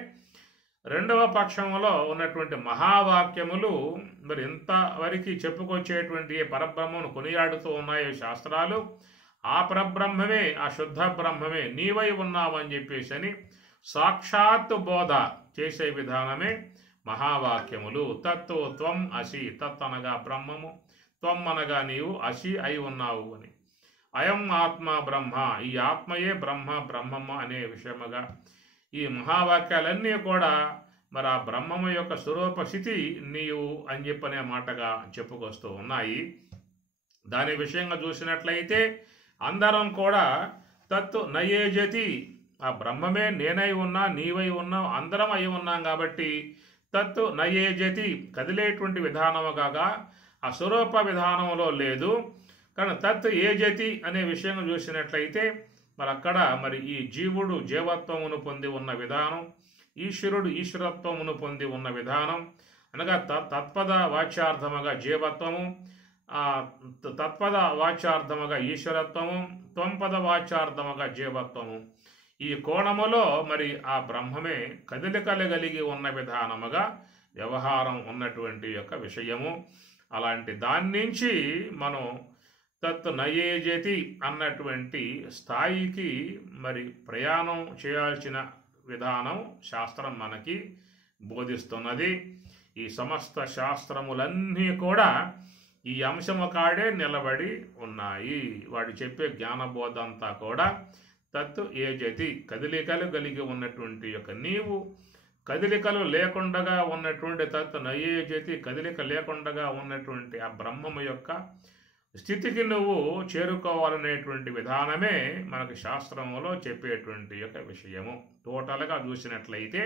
రెండవ పక్షంలో ఉన్నటువంటి మహావాక్యములు మరి ఇంతవరకు చెప్పుకొచ్చేటువంటి పరబ్రహ్మను కొనియాడుతూ ఉన్నాయి శాస్త్రాలు. ఆ పరబ్రహ్మమే, ఆ శుద్ధ బ్రహ్మమే నీవై ఉన్నావని చెప్పేసి సాక్షాత్ బోధ చేసే విధానమే మహావాక్యములు. తత్తు త్వం అసి, తత్ అనగా బ్రహ్మము, త్వం అనగా నీవు, అసి అయి ఉన్నావు అని. అయం ఆత్మ బ్రహ్మ, ఈ ఆత్మయే బ్రహ్మ, బ్రహ్మము అనే విషయముగా ఈ మహావాక్యాలన్నీ కూడా మరి ఆ బ్రహ్మము యొక్క స్వరూప స్థితి నీవు అని చెప్పనే మాటగా చెప్పుకొస్తూ ఉన్నాయి. దాని విషయంగా చూసినట్లయితే అందరం కూడా తత్తు నయేజతి, ఆ బ్రహ్మమే నేనై ఉన్నా, నీవై ఉన్నావు, అందరం అయి ఉన్నాం కాబట్టి తత్తు నయేజతి, కదిలేటువంటి విధానము కాగా ఆ స్వరూప విధానంలో లేదు. కానీ తత్ ఏజతి అనే విషయం చూసినట్లయితే మరి అక్కడ మరి ఈ జీవుడు జీవత్వమును పొంది ఉన్న విధానం, ఈశ్వరుడు ఈశ్వరత్వమును పొంది ఉన్న విధానం అనగా తత్పద వాచ్యార్థముగా జీవత్వము, తత్పద వాచ్యార్థముగా ఈశ్వరత్వము, త్వంపద వాచ్యార్థముగా జీవత్వము, ఈ కోణములో మరి ఆ బ్రహ్మమే కదలికలు కలిగి ఉన్న విధానముగా వ్యవహారం ఉన్నటువంటి యొక్క విషయము. అలాంటి దాని నుంచి మనం తత్ నయేజతి అన్నటువంటి స్థాయికి మరి ప్రయాణం చేయాల్సిన విధానం శాస్త్రం మనకి బోధిస్తున్నది. ఈ సమస్త శాస్త్రములన్నీ కూడా ఈ అంశము కాడే నిలబడి ఉన్నాయి. వాడు చెప్పే జ్ఞానబోధ అంతా కూడా తత్ ఏజతి, కదలికలు కలిగి ఉన్నటువంటి యొక్క నీవు, కదలికలు లేకుండా ఉన్నటువంటి తత్ నయేజతి, కదలిక లేకుండా ఉన్నటువంటి ఆ బ్రహ్మము యొక్క స్థితికి నువ్వు చేరుకోవాలనేటువంటి విధానమే మనకు శాస్త్రంలో చెప్పేటువంటి యొక్క విషయము. టోటల్గా చూసినట్లయితే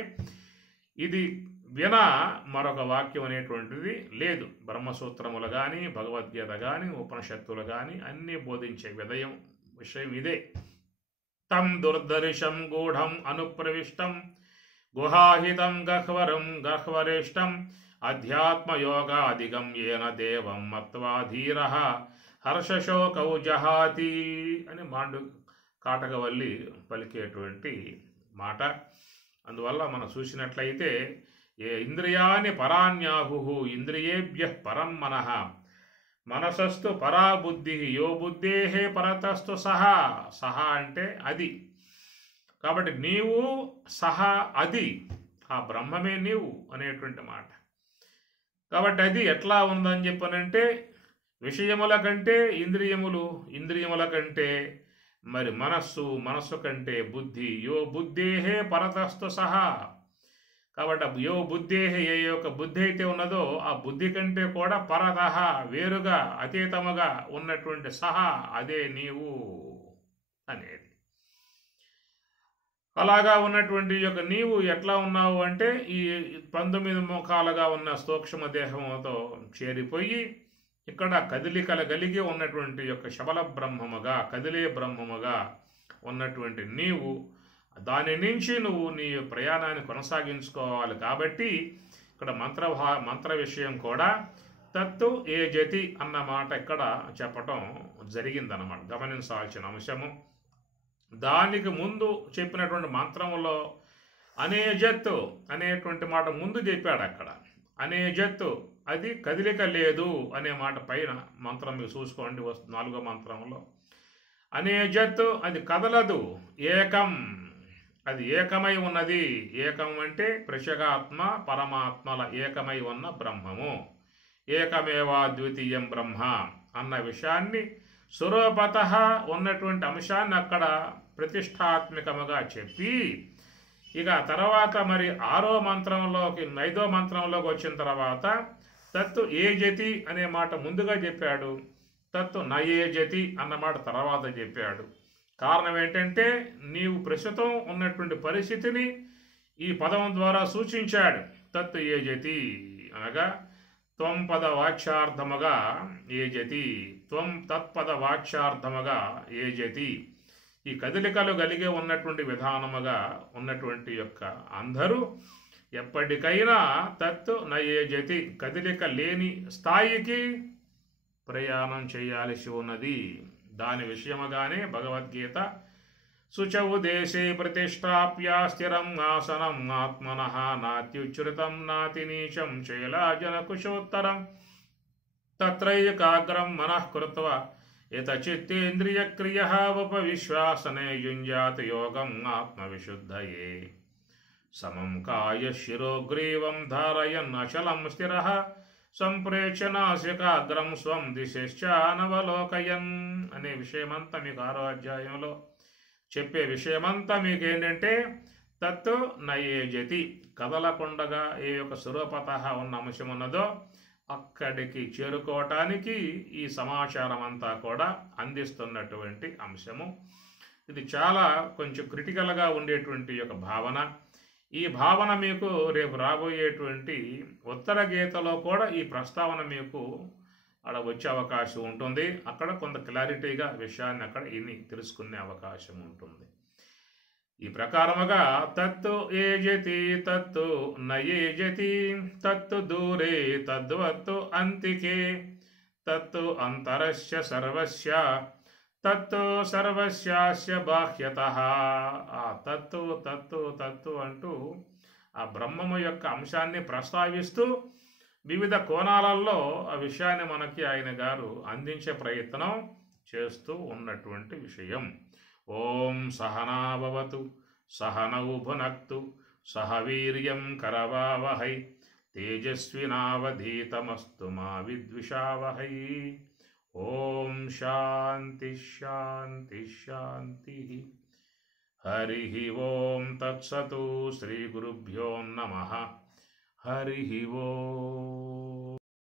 ఇది విన మరొక వాక్యం అనేటువంటిది లేదు. బ్రహ్మసూత్రములు కానీ, భగవద్గీత కానీ, ఉపనిషత్తులు కానీ అన్నీ బోధించే విషయం ఇదే. తం దుర్దర్శం గూఢం అనుప్రవిష్టం గుహాహితం గహ్వరేష్టం అధ్యాత్మయోగాధిగం ఏన దేవం మత్వా ధీర హర్షశోకౌ జహాతి అని మాండు కాటకవల్లి పలికేటువంటి మాట. అందువల్ల మనం చూసినట్లయితే ఇంద్రియాని పరాన్యాహు ఇంద్రియేభ్య పరం మనః మనసస్తు పరా బుద్ధి యో బుద్ధేహే పరతస్తు సహా. సహా అంటే అది. కాబట్టి నీవు సహా అది, ఆ బ్రహ్మమే నీవు అనేటువంటి మాట. కాబట్టి అది ఎట్లా ఉందని చెప్పనంటే విషయముల కంటే ఇంద్రియములు, ఇంద్రియముల కంటే మరి మనస్సు కంటే బుద్ధి, యో బుద్ధేహే పరతస్తు సహా. కాబట్టి యో బుద్ధేహే, ఏ యొక్క బుద్ధి అయితే ఉన్నదో ఆ బుద్ధి కంటే కూడా పరతః, వేరుగా అతీతముగా ఉన్నటువంటి సహా అదే నీవు అనేది. అలాగా ఉన్నటువంటి యొక్క నీవు ఎట్లా ఉన్నావు అంటే ఈ 19 ముఖాలుగా ఉన్న సూక్ష్మ దేహముతో చేరిపోయి ఇక్కడ కదిలికలు కలిగి ఉన్నటువంటి యొక్క శబల బ్రహ్మముగా, కదిలే బ్రహ్మముగా ఉన్నటువంటి నీవు, దాని నుంచి నువ్వు నీ ప్రయాణాన్ని కొనసాగించుకోవాలి. కాబట్టి ఇక్కడ మంత్ర విషయం కూడా తత్తు ఏజతి అన్న మాట ఇక్కడ చెప్పటం జరిగిందన్నమాట, గమనించాల్సిన అంశము. దానికి ముందు చెప్పినటువంటి మంత్రములో అనేజత్తు అనేటువంటి మాట ముందు చెప్పాడు. అక్కడ అనేజత్తు అది కదిలిక లేదు అనే మాట పైన మంత్రం మీరు చూసుకోండి, 4వ మంత్రంలో అనేజత్తు అది కదలదు, ఏకం అది ఏకమై ఉన్నది. ఏకం అంటే ప్రత్యేగాత్మ పరమాత్మల ఏకమై ఉన్న బ్రహ్మము, ఏకమేవా ద్వితీయం బ్రహ్మ అన్న విషయాన్ని స్వరూపత ఉన్నటువంటి అంశాన్ని అక్కడ ప్రతిష్టాత్మకముగా చెప్పి ఇక తర్వాత మరి 6వ మంత్రంలోకి 5వ మంత్రంలోకి వచ్చిన తర్వాత తత్తు ఏజతి అనే మాట ముందుగా చెప్పాడు, తత్తు నయేజతి అన్నమాట తర్వాత చెప్పాడు. కారణం ఏంటంటే నీవు ప్రస్తుతం ఉన్నటువంటి పరిస్థితిని ఈ పదం ద్వారా సూచించాడు. తత్తు ఏజతి అనగా త్వం పద వాచ్యార్థముగా ఏజతి, త్వం తత్పద వాచ్యార్థముగా ఏజతి. ఈ కదలికలు కలిగి ఉన్నటువంటి విధానముగా ఉన్నటువంటి యొక్క అందరూ ఎప్పటికైనా తత్తు నయేజతి, కదలిక లేని స్థాయికి ప్రయాణం చేయాల్సి ఉన్నది. దాని విషయముగానే భగవద్గీత శుచౌ దేశే ప్రతిష్టాప్య స్థిరం ఆసనం ఆత్మనః నాత్యుచ్ఛ్రితం నాతి నీచం శైలాజనకుశోత్తరం తత్రైకాగ్రం మనః కృత్వా యతచిత్తేంద్రియక్రియః ఉపవిశ్వాసనే యుంజాత్ యోగం ఆత్మవిశుద్ధయే సమం కాయశిరోగ్రీవం ధారయన్ అచలం స్థిరః సంప్రేక్ష నాసికాగ్రం స్వం దిశశ్చానవలోకయన్ అనే విషయమంతా మీకు 6వ అధ్యాయంలో చెప్పే విషయమంతా మీకు ఏంటంటే తత్తు నయేజతి, కదలకుండగా ఏ యొక్క సురూపత ఉన్న అంశం ఉన్నదో అక్కడికి చేరుకోవటానికి ఈ సమాచారం అంతా కూడా అందిస్తున్నటువంటి అంశము. ఇది చాలా కొంచెం క్రిటికల్గా ఉండేటువంటి యొక్క భావన. ఈ భావన మీకు రేపు రాబోయేటువంటి ఉత్తర గీతలో కూడా ఈ ప్రస్తావన మీకు అక్కడ వచ్చే అవకాశం ఉంటుంది. అక్కడ కొంత క్లారిటీగా విషయాన్ని అక్కడ ఇన్ని తెలుసుకునే అవకాశం ఉంటుంది. ఈ ప్రకారముగా తత్తు ఏజతి తత్తు నయేజతి తత్తు దూరే తద్వత్తు అంతికే తత్తు అంతరస్య సర్వస్య తత్తు సర్వస్యాస్య బాహ్యతః. ఆ తత్తు తత్తు తత్తు అంటూ ఆ బ్రహ్మము యొక్క అంశాన్ని ప్రస్తావిస్తూ వివిధ కోణాలలో ఆ విషయాన్ని మనకి ఆయన గారు అందించే ప్రయత్నం చేస్తూ ఉన్నటువంటి విషయం. ఓం సహనా భవతు సహనౌ భునక్తు సహ వీర్యం కరవావహై తేజస్వినావధీతమస్తు మా విద్విషావహై. ఓం శాంతి శాంతి శాంతి. హరి ఓం తత్సతు. శ్రీ గురుభ్యో నమః. హరి ఓం.